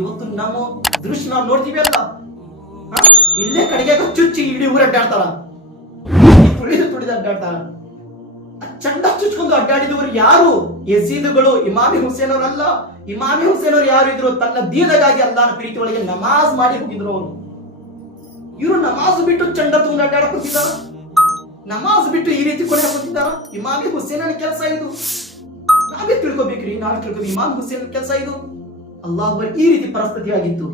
ಇವತ್ತು ನಮ್ಮ ದೃಶ್ಯ ನಾವು ನೋಡ್ತೀವಿ ಅಲ್ಲ, ಇಲ್ಲೇ ಕಡೆಗೆ ಚುಚ್ಚಿ ಇಡೀ ಊರ ಅಡ್ಡಾಡ್ತಾರ, ತುಳಿದು ಅಡ್ಡಾಡ್ತಾರ. ಚಂಡ ಚುಚ್ಕೊಂಡು ಅಡ್ಡಾಡಿದವರು ಯಾರು? ಯಜೀದ್ಗಳು. ಇಮಾಮಿ ಹುಸೇನ್ ಅವರಲ್ಲ. ಇಮಾಮಿ ಹುಸೇನ್ ಅವರು ಯಾರು ಇದ್ರು? ತನ್ನ ದೀನಗಾಗಿ ಅಲ್ಲಾಹನ ಪ್ರೀತಿ ಒಳಗೆ ನಮಾಜ್ ಮಾಡಿ ಹೋಗಿದ್ರು ಅವರು. ಇವರು ನಮಾಜ್ ಬಿಟ್ಟು ಚಂಡ ತಗೊಂಡು ಅಡ್ಡಾಡಕ್ ಕೂತಿದ್ದಾರ, ನಮಾಜ್ ಬಿಟ್ಟು ಈ ರೀತಿ ಕೊನೆ ಕೂತಿದ್ದಾರ. ಇಮಾಮಿ ಹುಸೇನನ ಕೆಲಸ ಇದು. ನಾವೇ ತಿಳ್ಕೊಬೇಕ್ರಿ, ನಾವೇ ತಿಳ್ಕೊಬೇಕು. ಇಮಾಮ್ ಹುಸೇನ್ ಕೆಲಸ ಇದು. ಅಲ್ಲಾಹ್ ಈ ರೀತಿ ಪರಿಸ್ಥಿತಿ ಆಗಿತ್ತು.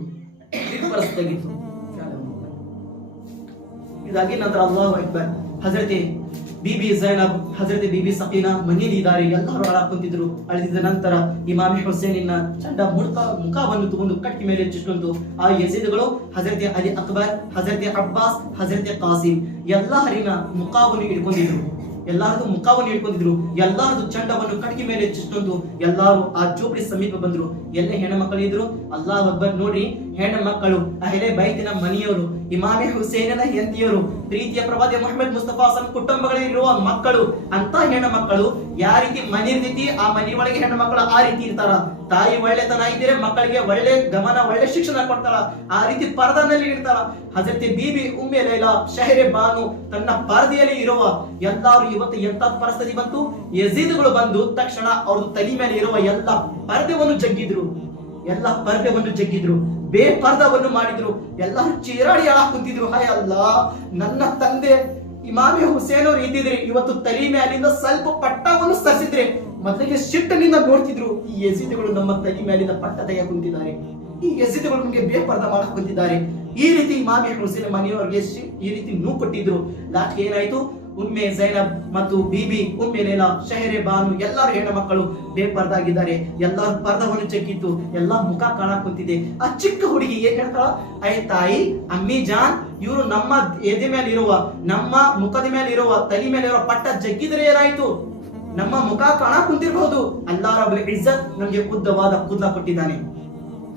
ಇದಾಗಿ ನಂತರ ಅಲ್ಲಾಹು ಅಕ್ಬರ್, ಹಜರತೆ ಬಿಬಿ ಝೈನಬ್, ಹಜರತೆ ಬಿಬಿ ಸಕೀನಾ ಮನೆಯಲ್ಲಿ ಇದ್ದಾರೆ. ಎಲ್ಲರೂ ಅಳ ಕುಂತಿದ್ರು. ಅಳಿದ ನಂತರ ಇಮಾಮಿ ಹುಸೇನಿನ ಚಂಡ ಮುಖವನ್ನು ತಗೊಂಡು ಕಟ್ಟಿ ಮೇಲೆ ಚುಚ್ಕೊಂಡು ಆ ಯಜೀದ್ಗಳು ಹಜರತೆ ಅಲಿ ಅಕ್ಬರ್, ಹಜರತೆ ಅಬ್ಬಾಸ್, ಹಜರತೆ ಕಾಸಿಂ ಎಲ್ಲರಿನ ಮುಖವನ್ನು ಹಿಡ್ಕೊಂಡಿದ್ರು. ಎಲ್ಲಾರದು ಮುಖವನ್ನು ಹಿಡ್ಕೊಂಡಿದ್ರು. ಎಲ್ಲಾರದು ಚಂಡವನ್ನು ಕಟ್ಟಿ ಮೇಲೆ ಚುಚ್ಕೊಂಡು ಎಲ್ಲಾರು ಆ ಜೋಪಡಿ ಸಮೀಪ ಬಂದ್ರು. ಎಲ್ಲ ಹೆಣ್ಣು ಮಕ್ಕಳು ಇದ್ರು. ಅಲ್ಲಾಹ್ ಅಕ್ಬರ್. ನೋಡ್ರಿ, ಹೆಣ್ಣು ಮಕ್ಕಳು ಅಹ್ಲೆ ಬೈತಿನ ಮನೆಯವರು, ಇಮಾಮಿ ಹುಸೇನನ ಹೆಂಡತಿಯರು, ಪ್ರೀತಿಯ ಪ್ರವಾದಿ ಮುಹಮ್ಮದ್ ಮುಸ್ತಫಾ ಕುಟುಂಬಗಳಿರುವ ಮಕ್ಕಳು, ಅಂತ ಹೆಣ್ಣು ಮಕ್ಕಳು ಯಾವ ರೀತಿ ಮನೆ ಇರ್ತೈತಿ ಆ ಮನೆ ಒಳಗೆ ಹೆಣ್ಣು ಮಕ್ಕಳು ಆ ರೀತಿ ಇರ್ತಾರ. ತಾಯಿ ಒಳ್ಳೆತನ ಇದ್ದರೆ ಮಕ್ಕಳಿಗೆ ಒಳ್ಳೆ ಗಮನ, ಒಳ್ಳೆ ಶಿಕ್ಷಣ ಕೊಡ್ತಾರ. ಆ ರೀತಿ ಪರದಾನಲ್ಲಿ ಇರ್ತಾರ. ಹಜರತೆ ಬೀಬಿ ಉಮ್ಮೆ ಲೈಲಾ ಶಹರೆ ಬಾನು ತನ್ನ ಪರದೆಯಲ್ಲಿ ಇರುವ ಎಲ್ಲಾರು ಇವತ್ತು ಎಂತ ಪರಿಸ್ಥಿತಿ ಬಂತು? ಯಜೀದ್ಗಳು ಬಂದು ತಕ್ಷಣ ಅವ್ರದ್ದು ತಲೆ ಮೇಲೆ ಇರುವ ಎಲ್ಲ ಪರದೆಯನ್ನು ಜಗ್ಗಿದ್ರು. ಎಲ್ಲ ಪರದೆಯನ್ನು ಜಗ್ಗಿದ್ರು, ಬೇಪರ್ದವನ್ನು ಮಾಡಿದ್ರು. ಎಲ್ಲರೂ ಚೀರಾಡಿ ಅಳ ಕುಂತಿದ್ರು. ಹಾಯ್ ಅಲ್ಲಾ, ನನ್ನ ತಂದೆ ಇಮಾಮಿ ಹುಸೇನ್ ಅವರು ಇದ್ದಿದ್ರೆ ಇವತ್ತು ತಲೆ ಮೇಲಿಂದ ಸ್ವಲ್ಪ ಪಟ್ಟವನ್ನು ಸರಿಸಿದ್ರೆ ಮೊದಲಿಗೆ ಸಿಟ್ಟಿನಿಂದ ನೋಡ್ತಿದ್ರು. ಈ ಯಜೀದ್ಗಳು ನಮ್ಮ ತಲೆ ಮೇಲಿಂದ ಪಟ್ಟ ತೆಗೆಯ ಕುಂತಿದ್ದಾರೆ, ಈ ಯಜೀದ್ಗಳು ನಮಗೆ ಬೇಪರ್ದ ಮಾಡಕ್ ಕುಂತಿದ್ದಾರೆ. ಈ ರೀತಿ ಇಮಾಮಿ ಹುಸೇನ್ ಮನೆಯವರಿಗೆ ಈ ರೀತಿ ನೋವು ಕೊಟ್ಟಿದ್ರು. ಲಾಸ್ಟ್ ಏನಾಯ್ತು? ಉಮ್ಮೆ ಝೈನಬ್ ಮತ್ತು ಬಿಬಿ ಉಮ್ಮೆ ಲೈಲಾ ಶಹರೆ ಬಾನು ಎಲ್ಲರೂ ಹೆಣ್ಣು ಮಕ್ಕಳು ಬೇಪರ್ದಾಗಿದ್ದಾರೆ. ಎಲ್ಲರೂ ಪರ್ದವನ್ನು ಚೆಕ್ಕಿತ್ತು. ಎಲ್ಲಾ ಮುಖ ಕಾಣಕ್ ಕುಂತಿದೆ. ಆ ಚಿಕ್ಕ ಹುಡುಗಿ ಏನ್ ಹೇಳ್ತಾಳ? ಐ ತಾಯಿ, ಅಮ್ಮಿ ಜಾನ್, ಇವರು ನಮ್ಮ ಎದೆ ಮೇಲೆ ಇರುವ, ನಮ್ಮ ಮುಖದ ಮೇಲೆ ಇರುವ, ತಲೆ ಮೇಲೆ ಇರುವ ಪಟ್ಟ ಜಗ್ಗಿದ್ರೆ ಏನಾಯ್ತು? ನಮ್ಮ ಮುಖ ಕಾಣಕ್ ಕುಂತಿರ್ಬಹುದು. ಅಲ್ಲಾಹ್ ರಬ್ಬುಲ್ ಇಜ್ಜತ್ ನಮಗೆ ಉದ್ದವಾದ ಕೂದಲ ಕೊಟ್ಟಿದ್ದಾನೆ.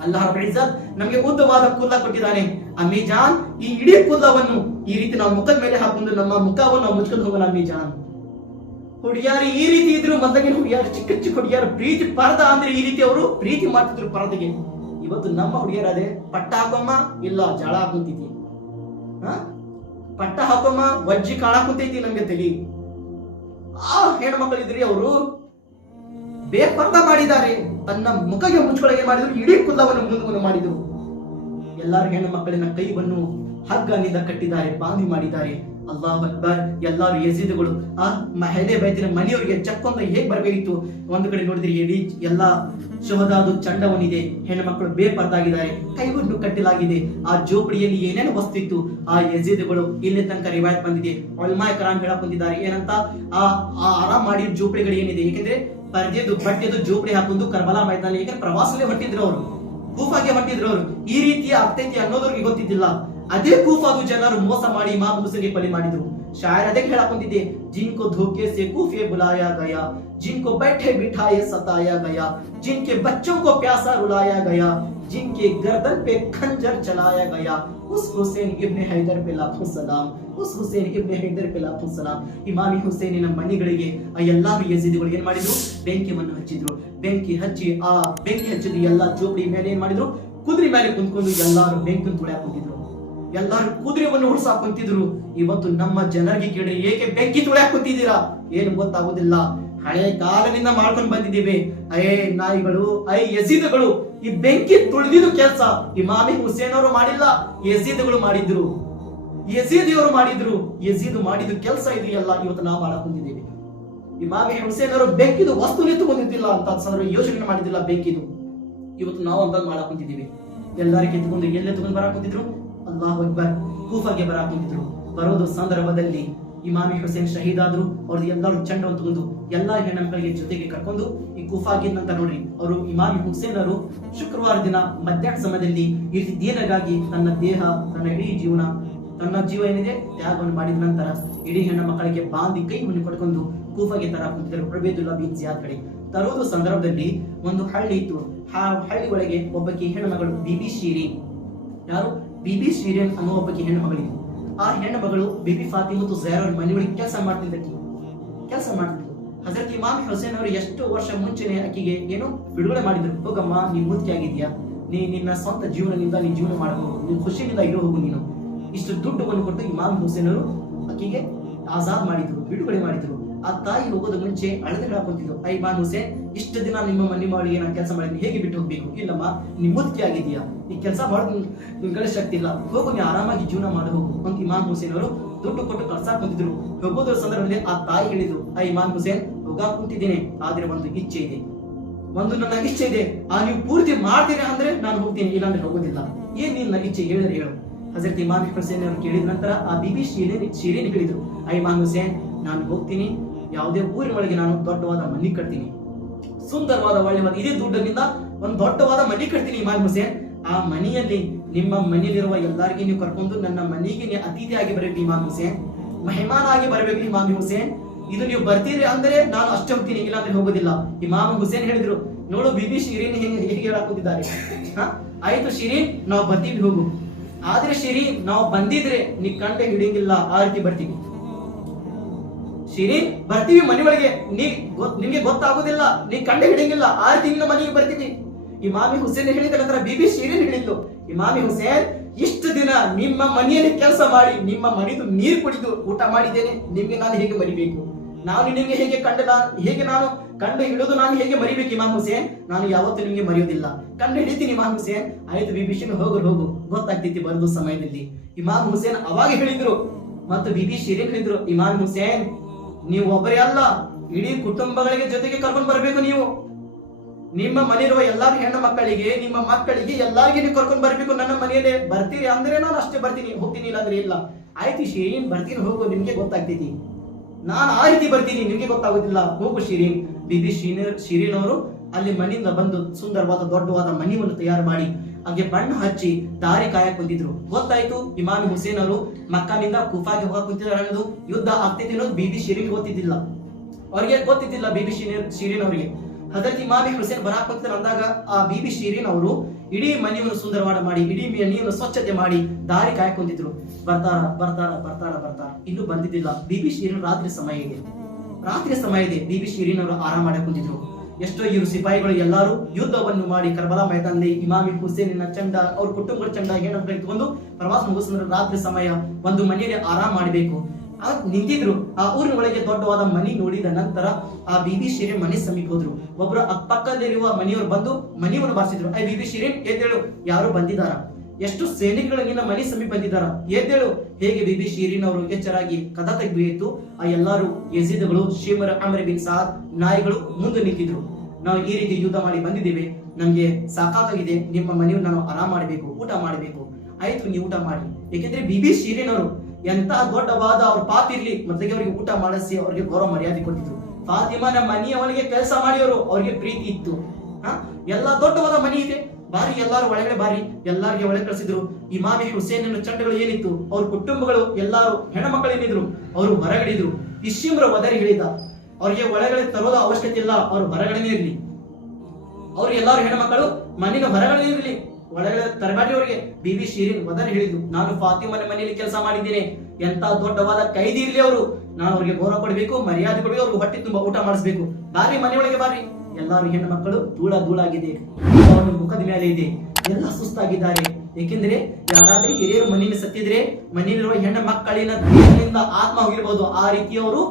ಅಲ್ಲಾಹ್ ರಬ್ಬುಲ್ ಇಜ್ಜತ್ ನಮಗೆ ಉದ್ದವಾದ ಕೂದಲ ಕೊಟ್ಟಿದ್ದಾನೆ. ಅಮ್ಮಿ ಜಾನ್, ಈ ಇಡೀ ಕೂದಲವನ್ನು ಈ ರೀತಿ ನಾವು ಮುಖದ ಮೇಲೆ ಹಾಕೊಂಡು ನಮ್ಮ ಮುಖವನ್ನು ನಾವು ಮುಚ್ಕೊಂಡು ಹೋಗೋಣ. ಅಮ್ಮಿ ಜಾನ್, ಹುಡುಗಿಯಾರು ಈ ರೀತಿ ಇದ್ರು. ಮೊದಲಿನ ಹುಡುಗಿಯಾರು, ಚಿಕ್ಕ ಚಿಕ್ಕ ಹುಡುಗಿಯಾರು ಪ್ರೀತಿ ಪರ್ದ ಅಂದ್ರೆ ಈ ರೀತಿ ಅವರು ಪ್ರೀತಿ ಮಾಡ್ತಿದ್ರು ಪರದೆಗೆ. ಇವತ್ತು ನಮ್ಮ ಹುಡುಗಿಯರ ಅದೇ ಪಟ್ಟ ಹಾಕೊಮ್ಮ, ಇಲ್ಲ ಜಳ ಹಾಕುಂತೈತಿ, ಪಟ್ಟ ಹಾಕೊಮ್ಮ, ವಜ್ಜಿ ಕಾಣಾಕುಂತೈತಿ ನಮ್ಗೆ ತಲಿ. ಆ ಹೆಣ್ಣು ಮಕ್ಕಳಿದ್ರಿ, ಅವರು ಬೇಪರ್ದ ಮಾಡಿದ್ದಾರೆ. ತನ್ನ ಮುಖಗೆ ಮುಚ್ಕೊಳಗೆ ಮಾಡಿದ್ರು, ಇಡೀ ಕುಲ್ಲವನ್ನು ಮುಂದೆ ಮಾಡಿದ್ರು. ಎಲ್ಲಾರು ಹೆಣ್ಣು ಮಕ್ಕಳಿನ ಕೈವನ್ನು ಹಗ್ಗನಿಂದ ಕಟ್ಟಿದ್ದಾರೆ, ಬಾಂಧಿ ಮಾಡಿದ್ದಾರೆ. ಅಲ್ಲಾಹ್ ಅಕ್ಬರ್. ಎಲ್ಲಾರು ಯಜೀದ್ಗಳು ಆ ಅಹ್ಲೆ ಬೈತಿನ ಮನೆಯವರಿಗೆ ಚಕ್ಕೊಂದ ಹೇಗ್ ಬರಬೇಕಿತ್ತು? ಒಂದು ಕಡೆ ನೋಡಿದ್ರೆ ಇಡೀ ಎಲ್ಲಾ ಶುಹದಾದು ಚಂಡವನಿದೆ, ಹೆಣ್ಣು ಮಕ್ಕಳು ಬೇಪರ್ದಾಗಿದ್ದಾರೆ, ಕೈಗೊಂಡು ಕಟ್ಟಲಾಗಿದೆ. ಆ ಜೋಪಡಿಯಲ್ಲಿ ಏನೇನು ವಸ್ತು ಇತ್ತು ಆ ಯಜೀದ್ಗಳು ಇಲ್ಲಿ ತನಕ ರಿವಾಯತ್ ಬಂದಿದೆ. ಉಲಮಾ ಕರಾಮ್ ಹೇಳಕ್ ಬಂದಿದ್ದಾರೆ ಏನಂತ? ಆ ಆರಾಮ್ ಮಾಡಿದ ಜೋಪಡಿಗಳು ಏನಿದೆ, ಯಾಕಂದ್ರೆ ಪರ್ದೆದು ಬಟ್ಟೆದು ಜೋಪಡಿ ಹಾಕೊಂಡು ಕರ್ಬಲಾ ಮೈದಾನ, ಯಾಕಂದ್ರೆ ಪ್ರವಾಸಲೇ ಹೊಟ್ಟಿದ್ರು ಅವರು, ಕೂಫಾಗೆ ಹೊಟ್ಟಿದ್ರು ಅವರು. ಈ ರೀತಿ ಆಗ್ತೈತಿ ಅನ್ನೋದವ್ರಿಗೆ ಗೊತ್ತಿದ್ದಿಲ್ಲ. ಅದೇ ಕೂಫಾದು ಜನರು ಮೋಸ ಮಾಡಿ ಇಮಾಮ್ ಹುಸೇನ್ಗೆ ಬಲಿ ಮಾಡಿದ್ರು. ಶಾಯರ್ ಅದಕ್ಕೆ ಹೇಳಕ್ ಬಂದಿದ್ದೆ, जिनको धोखे से कूफे बुलाया गया, जिनको बैठे बिठाए सताया गया, जिनके बच्चों को प्यासा रुलाया गया, जिनके गर्दन पे खंजर चलाया गया, उस हुसैन इब्न हैदर पे लाखों सलाम, उस हुसैन इब्न हैदर पे लाखों सलाम. ಇಮಾಮಿ ಹುಸೇನಿನ ಮನೆಗಳಿಗೆ ಆ ಎಲ್ಲಾರು ಯಜೀದ್ಗಳು ಏನ್ ಮಾಡಿದ್ರು? ಬೆಂಕಿಯನ್ನು ಹಚ್ಚಿದ್ರು. ಬೆಂಕಿ ಹಚ್ಚಿ ಆ ಬೆಂಕಿ ಹಚ್ಚಿದ್ರು ಎಲ್ಲಾ ಜೋಪಡಿ ಮೇಲೆ ಏನ್ ಮಾಡಿದ್ರು? ಕುದುರೆ ಮೇಲೆ ಕುಂತ್ಕೊಂಡು ಎಲ್ಲಾರು ಬೆಂಕಿ ತುಳಿಯಾಕ ಕುಂತಿದ್ರು. ಎಲ್ಲಾರು ಕುದುರೆವನ್ನು ಉಡ್ಸಾಕ್ ಕುಂತಿದ್ರು. ಇವತ್ತು ನಮ್ಮ ಜನರಿಗೆ ಕೇಳಿ, ಏಕೆ ಬೆಂಕಿ ತುಳಿಯಾಕ ಕುಂತಿದ್ದೀರಾ? ಏನು ಗೊತ್ತಾಗುದಿಲ್ಲ. ಹಳೆ ಕಾಲದಿಂದ ಮಾಡ್ಕೊಂಡು ಬಂದಿದ್ದೀವಿ. ನಾಯಿಗಳು, ಯಜೀದ್ಗಳು ಈ ಬೆಂಕಿ ತುಳಿದಿದ್ದು ಕೆಲಸ ಇಮಾಮಿ ಹುಸೇನ್ ಅವರು ಮಾಡಿಲ್ಲ, ಯಜೀದ್ಗಳು ಮಾಡಿದ್ರು. ಯಜೀದಿಯವರು ಮಾಡಿದ್ರು. ಯಜೀದ್ ಮಾಡಿದ ಕೆಲಸ ಇದು ಎಲ್ಲ ಇವತ್ತು ನಾವು ಮಾಡಕ್ ಕುಂತಿದ್ದೀವಿ. ಇಮಾಮಿ ಹುಸೇನ್ ಅವರು ಬೆಂಕಿದು ವಸ್ತು ನಿಂತುಕೊಂಡಿದ್ದಿಲ್ಲ ಅಂತ ಸಂದರ್ಭ ಯೋಚನೆ ಮಾಡಿದಿಲ್ಲ. ಬೆಂಕಿದು ಇವತ್ತು ನಾವು ಅಂತ ಮಾಡಕ್ ಕುಂತಿದ್ದೀವಿ. ಎಲ್ಲಾರು ಕಿತ್ಕೊಂಡು ಎಲ್ಲೇ ತಗೊಂಡು ಬರಾಕ್ ಕುಂತಿದ್ರು? ಅಲ್ಲಾಹು ಅಕ್ಬರ್. ಕೂಫಾಗೆ ಬರಾಕ್ ಕುಂತಿದ್ರು. ಬರೋದು ಸಂದರ್ಭದಲ್ಲಿ ಇಮಾಮಿ ಹುಸೇನ್ ಶಹೀದ್ ಆದ್ರು. ಅವ್ರದ್ದು ಎಲ್ಲರೂ ಚಂಡವನ್ನು ತಗೊಂಡು ಎಲ್ಲಾ ಹೆಣ್ಣುಮಕ್ಕಳಿಗೆ ಜೊತೆಗೆ ಕರ್ಕೊಂಡು ಈ ಕೂಫಾಗಿದ್ದಂತ ನೋಡ್ರಿ, ಅವರು ಇಮಾಮಿ ಹುಸೇನ್ ಅವರು ಶುಕ್ರವಾರ ದಿನ ಮಧ್ಯಾಹ್ನ ಸಮಯದಲ್ಲಿ ಈ ರೀತಿ ದೀನಗಾಗಿ ತನ್ನ ದೇಹ, ತನ್ನ ಇಡೀ ಜೀವನ, ತನ್ನ ಜೀವ ಏನಿದೆ ತ್ಯಾಗವನ್ನು ಮಾಡಿದ ನಂತರ ಇಡೀ ಹೆಣ್ಣು ಮಕ್ಕಳಿಗೆ ಬಾಂಧಿ ಕೈವನ್ನು ಪಡ್ಕೊಂಡು ಕೂಫಾಗೆ ತರ ಕುಂತಿದ್ದರು. ಉಬೈದುಲ್ಲಾ ಬಿನ್ ಜಿಯಾದ್ ಕಡೆ ತರೋದು ಸಂದರ್ಭದಲ್ಲಿ ಒಂದು ಹಳ್ಳಿ ಇತ್ತು. ಆ ಹಳ್ಳಿ ಒಳಗೆ ಒಬ್ಬಕಿ ಹೆಣ್ಣು ಮಗಳು ಬಿಬಿ ಶೀರಿನ್, ಯಾರು? ಬಿಬಿ ಶೀರಿನ್ ಅನ್ನೋ ಒಬ್ಬಕಿ ಹೆಣ್ಣು ಮಗಳಿತ್ತು. ಆ ಹೆಣ್ಣು ಮಗಳು ಬಿಬಿ ಫಾತಿಮಾ ಮತ್ತು ಝಹರಾ ಅವ್ರ ಮನೆಯೊಳಗೆ ಕೆಲಸ ಮಾಡ್ತಿದ್ದಕ್ಕೆ ಕೆಲಸ ಮಾಡ್ತಿದ್ರು. ಹಜರತ್ ಇಮಾಮ್ ಹುಸೇನ್ ಅವರು ಎಷ್ಟು ವರ್ಷ ಮುಂಚೆನೆ ಆಕಿಗೆ ಏನು ಬಿಡುಗಡೆ ಮಾಡಿದ್ರು. ಹೋಗಮ್ಮ, ನೀ ಮುದುಕಿ ಆಗಿದ್ಯಾ, ನಿನ್ನ ಸ್ವಂತ ಜೀವನದಿಂದ ನೀನು ಜೀವನ ಮಾಡಬಹುದು, ನೀನು ಖುಷಿಯಿಂದ ಇರೋ ಹೋಗು. ನೀನು ಇಷ್ಟು ದುಡ್ಡನ್ನು ಕೊಟ್ಟು ಇಮಾಮ್ ಹುಸೇನ್ ಅವರು ಆಕೆಗೆ ಆಜಾದ್ ಮಾಡಿದ್ರು, ಬಿಡುಗಡೆ ಮಾಡಿದ್ರು. ಆ ತಾಯಿ ಹೋಗೋದು ಮುಂಚೆ ಅಳದೆ ಹಾಕೊಂತಿದ್ರು, ಇಮಾಮ್ ಹುಸೇನ್ ಇಷ್ಟು ದಿನ ನಿಮ್ಮ ಮನೆ ಮಾಡಿ ನಾನು ಕೆಲಸ ಮಾಡಿದ್ನಿ, ಹೇಗೆ ಬಿಟ್ಟು ಹೋಗ್ಬೇಕು? ಇಲ್ಲಮ್ಮ, ನೀ ಮುದುಕಿ ಆಗಿದೀಯಾ, ನೀ ಕೆಲಸ ಮಾಡೋದು ನಿನ್ಗಳ ಶಕ್ತಿ ಇಲ್ಲ, ಹೋಗು, ನೀ ಆರಾಮಾಗಿ ಜೀವನ ಮಾಡಿ ಹೋಗು ಅಂತ ಇಮಾಮ್ ಹುಸೇನ್ ಅವರು ದುಡ್ಡು ಕೊಟ್ಟು ಕಳ್ಸಾಕ್ ಕುಂತಿದ್ರು. ಹೋಗೋದ್ರ ಸಂದರ್ಭದಲ್ಲಿ ಆ ತಾಯಿ ಹೇಳಿದ್ರು, ಇಮಾಮ್ ಹುಸೇನ್ ಹೋಗಾಕ್ ಕುಂತಿದ್ದೀನಿ, ಆದ್ರೆ ಒಂದು ಇಚ್ಛೆ ಇದೆ, ನನ್ನ ಇಚ್ಛೆ ಇದೆ, ನೀವು ಪೂರ್ತಿ ಮಾಡ್ತೀರಾ ಅಂದ್ರೆ ನಾನು ಹೋಗ್ತೀನಿ, ಇಲ್ಲಾಂದ್ರೆ ಹೋಗೋದಿಲ್ಲ. ಏನ್ ನಿನ್ನ ಇಚ್ಛೆ ಹೇಳಿದ್ರೆ ಹೇಳು. ಹಜರತ್ ಇಮಾಮ್ ಹುಸೇನ್ ಅವರು ಕೇಳಿದ ನಂತರ ಆ ಬಿಬಿ ಶಿರೀನ್ ಹೇಳಿದ್ರು, ಇಮಾಮ್ ಹುಸೇನ್, ನಾನು ಹೋಗ್ತೀನಿ, ಯಾವುದೇ ಊರಿನ ಒಳಗೆ ನಾನು ದೊಡ್ಡವಾದ ಮನೆ ಕಟ್ತೀನಿ, ಸುಂದರವಾದ ಒಳ್ಳೆವಾದ ಇದೇ ದುಡ್ಡಿನಿಂದ ಒಂದು ದೊಡ್ಡವಾದ ಮನೆ ಕಟ್ತೀನಿ ಇಮಾಮ್ ಹುಸೇನ್. ಆ ಮನೆಯಲ್ಲಿ ನಿಮ್ಮ ಮನೆಯಲ್ಲಿರುವ ಎಲ್ಲರಿಗೆ ನೀವು ಕರ್ಕೊಂಡು ನನ್ನ ಮನೆಗೆ ನೀವು ಅತಿಥಿಯಾಗಿ ಬರಬೇಕು ಇಮಾಮ್ ಹುಸೇನ್, ಮೆಹಮಾನ್ ಆಗಿ ಬರಬೇಕು ಇಮಾಮ್ ಹುಸೇನ್. ಇದು ನೀವು ಬರ್ತೀರಿ ಅಂದ್ರೆ ನಾನು ಅಷ್ಟೇ ಹೋಗ್ತೀನಿ, ಇಲ್ಲಾಂದ್ರೆ ಹೋಗೋದಿಲ್ಲ. ಇಮಾಮ್ ಹುಸೇನ್ ಹೇಳಿದ್ರು, ನೋಡು ಬಿಬಿ ಶಿರೀನ್ ಹೇಗೆ ಹೇಳಾಕುತ್ತಿದ್ದಾರೆ. ಆಯ್ತು ಶಿರೀನ್, ನಾವು ಬರ್ತೀವಿ, ಹೋಗು. ಆದ್ರೆ ಶಿರೀನ್, ನಾವು ಬಂದಿದ್ರೆ ನೀ ಕಂಡೆ ಹಿಡಿಯಂಗಿಲ್ಲ, ಆ ರೀತಿ ಬರ್ತೀವಿ. ಶಿರೀನ್, ಬರ್ತೀವಿ ಮನೆ ಒಳಗೆ, ನಿಮ್ಗೆ ಗೊತ್ತಾಗೋದಿಲ್ಲ, ನೀ ಕಂಡೆ ಹಿಡಿಯಂಗಿಲ್ಲ, ಆ ರೀತಿ ನಿನ್ನ ಮನೆಗೆ ಬರ್ತೀವಿ. ಇಮಾಮಿ ಹುಸೇನ್ ಹೇಳಿದ ನಂತರ ಬಿಬಿ ಶಿರೀನ್ ಹೇಳಿದ್ಲು, ಇಮಾಮಿ ಹುಸೇನ್, ಇಷ್ಟು ದಿನ ನಿಮ್ಮ ಮನೆಯಲ್ಲಿ ಕೆಲಸ ಮಾಡಿ ನಿಮ್ಮ ಮನೆದು ನೀರು ಕುಡಿದು ಊಟ ಮಾಡಿದ್ದೇನೆ, ನಿಮ್ಗೆ ನಾನು ಹೇಗೆ ಮರಿಬೇಕು? ನಾನು ನಿಮ್ಗೆ ಹೇಗೆ ನಾನು ಕಂಡು ಹಿಡಿದು ನಾನು ಹೇಗೆ ಮರಿಬೇಕು ಇಮಾಮ್ ಹುಸೇನ್? ನಾನು ಯಾವತ್ತೂ ನಿಮ್ಗೆ ಮರೆಯೋದಿಲ್ಲ, ಕಂಡು ಹಿಡಿತೀನಿ ಇಮಾಮ್ ಹುಸೇನ್. ಆಯ್ತು ಬಿಬಿ ಶಿರೀನ್, ಹೋಗು, ಗೊತ್ತಾಗ್ತೈತಿ ಬರೋದು ಸಮಯದಲ್ಲಿ. ಇಮಾಮ್ ಹುಸೇನ್ ಅವಾಗ ಹೇಳಿದ್ರು, ಮತ್ತು ಬಿಬಿ ಶಿರೀನ್ ಹೇಳಿದ್ರು, ಇಮಾಮ್ ಹುಸೇನ್, ನೀವು ಒಬ್ಬರೇ ಅಲ್ಲ, ಇಡೀ ಕುಟುಂಬಗಳಿಗೆ ಜೊತೆಗೆ ಕರ್ಕೊಂಡು ಬರ್ಬೇಕು. ನೀವು ನಿಮ್ಮ ಮನೆಯಿರುವ ಎಲ್ಲಾರು ಹೆಣ್ಣು ಮಕ್ಕಳಿಗೆ, ನಿಮ್ಮ ಮಕ್ಕಳಿಗೆ ಎಲ್ಲಾರಿಗೆ ನೀವು ಕರ್ಕೊಂಡು ಬರ್ಬೇಕು. ನನ್ನ ಮನೆಯಲ್ಲೇ ಬರ್ತೀರಿ ಅಂದ್ರೆ ನಾನು ಅಷ್ಟೇ ಬರ್ತೀನಿ, ಹೋಗ್ತೀನಿ, ಇಲ್ಲ ಅಂದ್ರೆ ಇಲ್ಲ. ಆಯ್ತು ಶಿರೀನ್, ಬರ್ತೀನಿ, ಹೋಗು, ನಿಮ್ಗೆ ಗೊತ್ತಾಗ್ತೈತಿ, ನಾನು ಆ ರೀತಿ ಬರ್ತೀನಿ, ನಿಮ್ಗೆ ಗೊತ್ತಾಗೋದಿಲ್ಲ, ಹೋಗು ಶಿರೀನ್. ಬಿಬಿ ಶಿರೀನ್ ಅವರು ಅಲ್ಲಿ ಮನೆಯಿಂದ ಬಂದು ಸುಂದರವಾದ ದೊಡ್ಡವಾದ ಮನೆಯನ್ನು ತಯಾರು ಮಾಡಿ ಹಾಗೆ ಬಣ್ಣ ಹಚ್ಚಿ ದಾರಿ ಕಾಯಕ್ ಬಂದಿದ್ರು. ಗೊತ್ತಾಯ್ತು ಇಮಾಮ್ ಹುಸೇನ್ ಅವರು ಮಕ್ಕಾನಿಂದ ಕುಫಾಗೆ ಹೋಗಕ್ ಕುಂತಿದ್ದಾರೆ ಅನ್ನೋದು, ಯುದ್ಧ ಆಗ್ತೈತಿ ಅನ್ನೋದು ಬಿಬಿ ಶಿರೀನ್ ಗೊತ್ತಿದ್ದಿಲ್ಲ, ಅವ್ರಿಗೆ ಗೊತ್ತಿದ್ದಿಲ್ಲ ಬಿಬಿ ಶಿರೀನ್ ಅವರಿಗೆ. ಹಜರತ್ ಇಮಾಮ್ ಹುಸೇನ್ ಬರಾಕ್ ಹೋಗ್ತಾರೆ ಅಂದಾಗ ಆ ಬಿಬಿ ಶಿರೀನ್ ಅವರು ಇಡೀ ಮನೆಯನ್ನು ಸುಂದರವಾದ ಮಾಡಿ, ಇಡೀ ಮನೆಯನ್ನು ಸ್ವಚ್ಛತೆ ಮಾಡಿ ದಾರಿ ಕಾಯ್ಕೊಂಡಿದ್ರು. ಬರ್ತಾರ ಇನ್ನೂ ಬಂದಿದ್ದಿಲ್ಲ. ಬಿಬಿ ಶಿರೀನ್ ರಾತ್ರಿ ಸಮಯ ಇದೆ, ಬಿಬಿ ಶಿರೀನ್ ಅವರು ಆರಾಮ ಮಾಡಕ್ ಕುಂತಿದ್ರು. ಎಷ್ಟೋ ಇವರು ಸಿಪಾಯಿಗಳು ಎಲ್ಲರೂ ಯುದ್ಧವನ್ನು ಮಾಡಿ ಕರ್ಬಲಾ ಮೈದಾನದಲ್ಲಿ ಇಮಾಮ್ ಹುಸೇನಿನ ಚಂಡ, ಅವ್ರ ಕುಟುಂಬದ ಚಂಡ ಹೆಣ್ಣು ಇಟ್ಕೊಂಡು ಪ್ರವಾಸ ಮುಗಿಸಿದ್ರೆ ರಾತ್ರಿ ಸಮಯ ಒಂದು ಮನೆಯಲ್ಲಿ ಆರಾಮ ಮಾಡಬೇಕು ನಿಂತಿದ್ರು. ಆ ಊರಿನ ಒಳಗೆ ದೊಡ್ಡವಾದ ಮನಿ ನೋಡಿದ ನಂತರ ಆ ಬಿಬಿ ಶಿರೀನ್ ಮನೆ ಸಮೀಪ ಹೋದ್ರು. ಒಬ್ರು ಪಕ್ಕದಲ್ಲಿರುವ ಮನೆಯವರು ಬಂದು ಮನೆಯನ್ನು ಬಾರಿಸಿದ್ರು, ಬಿಬಿ ಶಿರೀನ್ ಎದ್ದೇಳು, ಯಾರು ಬಂದಿದ್ದಾರ? ಎಷ್ಟು ಸೈನಿಕಗಳು ನಿನ್ನ ಮನೆ ಸಮೀಪ ಬಂದಿದ್ದಾರ, ಎದ್ದೇಳು. ಹೇಗೆ ಬಿಬಿ ಶಿರೀನ್ ಅವರು ಎಚ್ಚರಾಗಿ ಕದ ತೆಗೆದು ಆ ಎಲ್ಲಾರು ಯಜೀದ್ಗಳು, ಶಿಮರ್, ಅಮರ್ ಬಿನ್ ಸಾದ್ ನಾಯಿಗಳು ಮುಂದೆ ನಿಂತಿದ್ರು. ನಾವು ಈ ರೀತಿ ಯುದ್ಧ ಮಾಡಿ ಬಂದಿದ್ದೇವೆ, ನಮ್ಗೆ ಸಾಕಾಗಿದೆ, ನಿಮ್ಮ ಮನೆಯನ್ನು ನಾನು ಆರಾಮ ಮಾಡಬೇಕು, ಊಟ ಮಾಡಬೇಕು. ಆಯ್ತು, ನೀವು ಊಟ ಮಾಡಿ. ಏಕೆಂದ್ರೆ ಬಿಬಿ ಶಿರೀನ್ ಅವರು ಎಂತ ದೊಡ್ಡವಾದ ಅವ್ರ ಪಾಪ ಇರ್ಲಿ, ಮೊದಲಿಗೆ ಅವರಿಗೆ ಊಟ ಮಾಡಿಸಿ ಅವ್ರಿಗೆ ಗೌರವ ಮರ್ಯಾದೆ ಕೊಟ್ಟಿದ್ರು. ಫಾತಿಮಾನ ಮನೆಯವನಿಗೆ ಕೆಲಸ ಮಾಡಿಯವರು, ಅವ್ರಿಗೆ ಪ್ರೀತಿ ಇತ್ತು. ಎಲ್ಲ ದೊಡ್ಡವಾದ ಮನೆ ಇದೆ, ಬಾರಿ, ಎಲ್ಲಾರು ಒಳಗಡೆ ಬಾರಿ, ಎಲ್ಲಾರಿಗೆ ಒಳಗೆ ಕಳಿಸಿದ್ರು. ಇಮಾಮ್ ಹುಸೇನ್ ಚಂಡಗಳು ಏನಿತ್ತು, ಅವ್ರ ಕುಟುಂಬಗಳು ಎಲ್ಲಾರು ಹೆಣ್ಣು ಏನಿದ್ರು, ಅವರು ಹೊರಗಡೆ ಇದ್ರು. ಇಶಿಮ್ರ ಒದರಿ ಹೇಳಿದ, ಅವ್ರಿಗೆ ಒಳಗಡೆ ತರೋದ ಅವಶ್ಯಕತೆ ಇಲ್ಲ, ಅವ್ರು ಹೊರಗಡೆನೇ ಇರ್ಲಿ. ಅವ್ರು ಎಲ್ಲಾರು ಹೆಣ್ಮಕ್ಕಳು ಮಣ್ಣಿನ ಹೊರಗಡೆ ಇರ್ಲಿ, ಒಳಗಡೆ ತರಬೇತಿ ಅವರಿಗೆ. ಬಿಬಿ ಶಿರೀನ್ ಒದರಿ ಹೇಳಿದ್ರು, ನಾನು ಫಾತಿಮನ ಮನೆಯಲ್ಲಿ ಕೆಲಸ ಮಾಡಿದ್ದೇನೆ, ಎಂತ ದೊಡ್ಡವಾದ ಕೈದಿ ಇರ್ಲಿ ಅವರು, ನಾನು ಅವ್ರಿಗೆ ಗೌರವ ಕೊಡಬೇಕು, ಮರ್ಯಾದೆ ಕೊಡಬೇಕು, ಅವ್ರಿಗೆ ಹೊಟ್ಟೆ ತುಂಬಾ ಊಟ ಮಾಡಿಸ್ಬೇಕು. ಬಾರಿ, ಮನೆಯೊಳಗೆ ಬಾರಿ. ಎಲ್ಲಾರು ಹೆಣ್ಣು ಮಕ್ಕಳು ಧೂಳಾಗಿದೆ, ಅವ್ರ ಮುಖದ ಮೇಲೆ ಇದೆ, ಎಲ್ಲ ಸುಸ್ತಾಗಿದ್ದಾರೆ. ಏಕೆಂದ್ರೆ ಯಾರಾದ್ರೂ ಹಿರಿಯರು ಮನೆಯಲ್ಲಿ ಸತ್ತಿದ್ರೆ ಮನೆಯಲ್ಲಿರುವ ಹೆಣ್ಣು ಮಕ್ಕಳಿನ ದೇಹದಿಂದ ಆತ್ಮ ಹೋಗಿರ್ಬೋದು, ಆ ರೀತಿ ಅವರು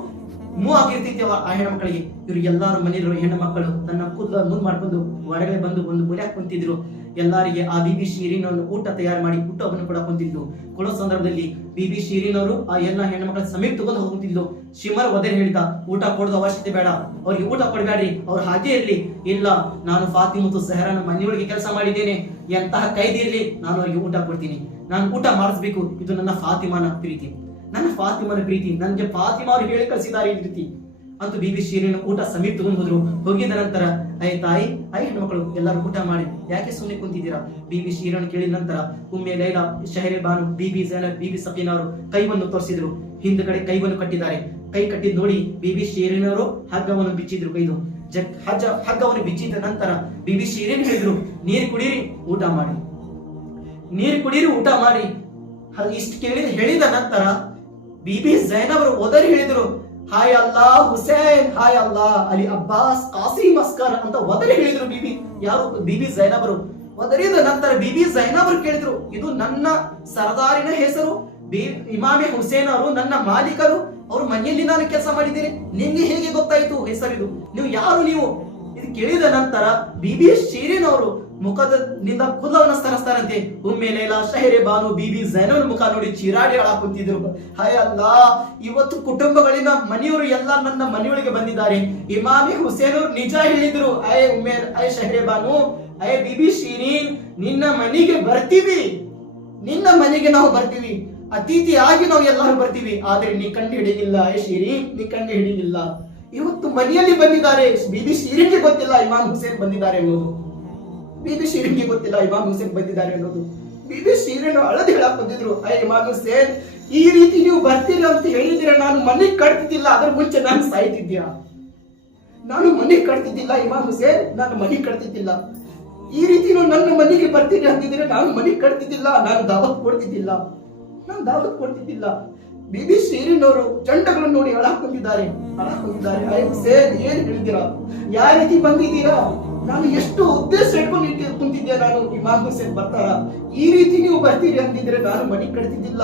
ಮೂವ್ ಆಗಿರ್ತೈತಿ ಆ ಹೆಣ್ಣು ಮಕ್ಕಳಿಗೆ. ಇವ್ರಿಗೆಲ್ಲಾರು ಮನೆಯಲ್ಲಿರುವ ಹೆಣ್ಣು ಮಕ್ಕಳು ತನ್ನ ಕೂದಲ ಮುಂದ್ ಮಾಡ್ಕೊಂಡು ಒಳಗಡೆ ಬಂದು ಒಂದು ಮೂಲೆ ಕುಂತಿದ್ರು. ಎಲ್ಲರಿಗೆ ಆ ಬಿಬಿ ಶಿರೀನ್ ಅವರು ಊಟ ತಯಾರು ಮಾಡಿ ಊಟವನ್ನು ಕೂಡ ಕುಂತಿದ್ರು. ಕೊಡೋ ಸಂದರ್ಭದಲ್ಲಿ ಬಿಬಿ ಶಿರೀನ್ ಅವರು ಆ ಎಲ್ಲ ಹೆಣ್ಣು ಮಕ್ಕಳ ಸಮೀಪ ತಗೊಂಡು ಹೋಗ್ತಿದ್ರು. ಶಿಮರ್ ಒದರಿ ಹೇಳಿದ, ಊಟ ಕೊಡೋದು ಅವಶ್ಯಕತೆ ಬೇಡ, ಅವ್ರಿಗೆ ಊಟ ಕೊಡಬೇಡ್ರಿ, ಅವ್ರು ಹಾಗೆ ಇರ್ಲಿ. ಇಲ್ಲ, ನಾನು ಫಾತಿಮಾ ಮತ್ತು ಝಹರಾನ ಮನೆಯೊಳಗೆ ಕೆಲಸ ಮಾಡಿದ್ದೇನೆ, ಎಂತಹ ಕೈದಿ ಇರ್ಲಿ, ನಾನು ಅವ್ರಿಗೆ ಊಟ ಕೊಡ್ತೀನಿ, ನಾನು ಊಟ ಮಾಡಿಸ್ಬೇಕು. ಇದು ನನ್ನ ಫಾತಿಮಾನ ಪ್ರೀತಿ, ನನ್ಗೆ ಫಾತಿಮಾ ಅವ್ರು ಹೇಳಿ ಕಳಿಸಿದ್ದಾರೆ ಈ ರೀತಿ ಅಂತೂ ಬಿಬಿ ಶಿರೀನ್ ಊಟ ಸಮೀಪ ತಗೊಂಡು ಹೋದ್ರು. ಹೋಗಿದ ನಂತರ ತಾಯಿ, ಹೆಣ್ಮಕ್ಳು ಎಲ್ಲರೂ ಊಟ ಮಾಡಿ, ಯಾಕೆ ಸುಮ್ಮನೆ ಕುಂತಿದ್ದೀರಾ? ಬಿಬಿ ಶಿರೀನ್ ಕೇಳಿದ ನಂತರ ಉಮ್ಮೆ ಲೈಲಾ, ಶಹರೆ ಬಾನು, ಬಿಬಿ ಝೈನಬ್, ಬಿಬಿ ಸಕೀನಾ ಅವರು ಕೈವನ್ನು ತೋರಿಸಿದ್ರು. ಹಿಂದ್ಗಡೆ ಕೈವನ್ನು ಕಟ್ಟಿದ್ದಾರೆ. ಕೈ ಕಟ್ಟಿದ್ ನೋಡಿ ಬಿಬಿ ಶಿರೀನ್ ಅವರು ಹಗ್ಗವನ್ನು ಬಿಚ್ಚಿದ್ರು. ಹಗ್ಗವನ್ನು ಬಿಚ್ಚಿದ ನಂತರ ಬಿಬಿ ಶಿರೀನ್ ಹೇಳಿದ್ರು, ನೀರು ಕುಡೀರಿ, ಊಟ ಮಾಡಿ, ಇಷ್ಟು ಹೇಳಿದ ನಂತರ ಬಿಬಿ ಝೈನಬ್ ಅವರು ಒದರಿ ಹೇಳಿದ್ರು, ಹಾಯ್ ಅಲ್ಲಾ ಹುಸೇನ್, ಹಾಯ್ ಅಲ್ಲಾ ಅಲಿ ಅಬ್ಬಾಸ್, ಕಾಸಿಂ ಅಸ್ಕರ್ ಅಂತ ಒದರಿ ಹೇಳಿದ್ರು. ಬಿಬಿ ಝೈನಬ್ ಅವರು ಒದರಿದ ನಂತರ ಬಿಬಿ ಝೈನಬ್ ಅವರು ಕೇಳಿದ್ರು, ಇದು ನನ್ನ ಸರ್ದಾರಿನ ಹೆಸರು, ಇಮಾಮೆ ಹುಸೇನ್ ಅವರು ನನ್ನ ಮಾಲೀಕರು, ಅವ್ರ ಮನೆಯಲ್ಲಿ ನಾನು ಕೆಲಸ ಮಾಡಿದ್ದೇನೆ, ನಿಮ್ಗೆ ಹೇಗೆ ಗೊತ್ತಾಯ್ತು ಹೆಸರಿದು, ನೀವು ಯಾರು ನೀವು? ಇದು ಕೇಳಿದ ನಂತರ ಬಿಬಿ ಶೀರಿನ್ ಅವರು ಮುಖದಿಂದ ಕುಲ್ಲವನ್ನ ಸರಿಸ್ತಾರಂತೆ. ಉಮ್ಮೆ ಲೈಲಾ, ಶಹರೆ ಬಾನು, ಬಿಬಿ ಝೈನಬ್ ಮುಖ ನೋಡಿ ಚೀರಾಡಿ ಕುಂತಿದ್ರು. ಹಾಯ್ ಅಲ್ಲಾ, ಇವತ್ತು ಕುಟುಂಬಗಳಿಂದ ಮನೆಯವರು ಎಲ್ಲ ನನ್ನ ಮನೆಯೊಳಗೆ ಬಂದಿದ್ದಾರೆ. ಇಮಾಮಿ ಹುಸೇನ್ ಅವರು ನಿಜ ಹೇಳಿದ್ರು, ಅಯ್ ಉಮ್ಮೆ, ಅಯ್ ಶಹರೆ ಬಾನು, ಅಯ್ ಬಿಬಿ ಶೀರಿನ್, ನಿನ್ನ ಮನೆಗೆ ಬರ್ತೀವಿ, ನಿನ್ನ ಮನೆಗೆ ನಾವು ಬರ್ತೀವಿ, ಅತಿಥಿಯಾಗಿ ನಾವು ಎಲ್ಲರೂ ಬರ್ತೀವಿ, ಆದ್ರೆ ನೀ ಕಂಡು ಹಿಡಿಯಿಲ್ಲ ಅಯ್ ಶೀರಿನ್, ನೀ ಕಂಡು ಹಿಡಿಯಿಲ್ಲ. ಇವತ್ತು ಮನೆಯಲ್ಲಿ ಬಂದಿದ್ದಾರೆ. ಬಿಬಿ ಶೀರಿನ್ಗೆ ಗೊತ್ತಿಲ್ಲ ಇಮಾಮ್ ಹುಸೇನ್ ಬಂದಿದ್ದಾರೆ ಅನ್ನೋದು, ಬಿಬಿ ಶೀರಿನ್ಗೆ ಗೊತ್ತಿಲ್ಲ ಇಮಾಮ್ ಹುಸೇನ್ ಬಂದಿದ್ದಾರೆ ಅನ್ನೋದು. ಬಿಬಿ ಶೀರಿನ್ ಅಳದು ಹೇಳಕ್ ಬಂದಿದ್ರು, ಅಯ್ಯ ಇಮಾಮ್ ಹುಸೇನ್, ಈ ರೀತಿ ನೀವು ಬರ್ತೀರಾ ಅಂತ ಹೇಳಿದ್ರೆ ನಾನು ಮನೆಗೆ ಕಟ್ತಿದ್ದಿಲ್ಲ, ಅದ್ರ ಮುಂಚೆ ನಾನು ಸಾಯ್ತಿದ್ಯಾ, ನಾನು ಮನೆಗೆ ಕಟ್ತಿದ್ದಿಲ್ಲ ಇಮಾಮ್ ಹುಸೇನ್, ನಾನು ಮನೆಗೆ ಕಟ್ತಿದ್ದಿಲ್ಲ. ಈ ರೀತಿ ನೀವು ನನ್ನ ಮನೆಗೆ ಬರ್ತೀರಿ ಅಂತಿದ್ರೆ ನಾನು ಮನೆಗೆ ಕಟ್ತಿದ್ದಿಲ್ಲ, ನಾನು ದಾವತ್ ಕೊಡ್ತಿದ್ದಿಲ್ಲ, ನಾನು ದಾವತ್ ಕೊಡ್ತಿದ್ದಿಲ್ಲ. ಬಿಬಿ ಶೀರಿನ್ ಅವರು ಚಂಡಗಳನ್ನು ನೋಡಿ ಅಳಾಕೊಂಡಿದ್ದಾರೆ. ಅಯ್ಯ ಹುಸೇನ್, ಏನ್ ಹೇಳಿದ್ದೀರಾ, ಯಾವ ರೀತಿ ಬಂದಿದ್ದೀರಾ, ನಾನು ಎಷ್ಟು ಉದ್ದೇಶ ಇಟ್ಕೊಂಡು ಕುಂತಿದ್ದೆ, ನಾನು ಇಮಾಮ್ ಹುಸೇನ್ ಬರ್ತಾರ, ಈ ರೀತಿ ನೀವು ಬರ್ತೀರಿ ಅಂತಿದ್ರೆ ನಾನು ಮನೆ ಕಟ್ತಿದ್ದಿಲ್ಲ,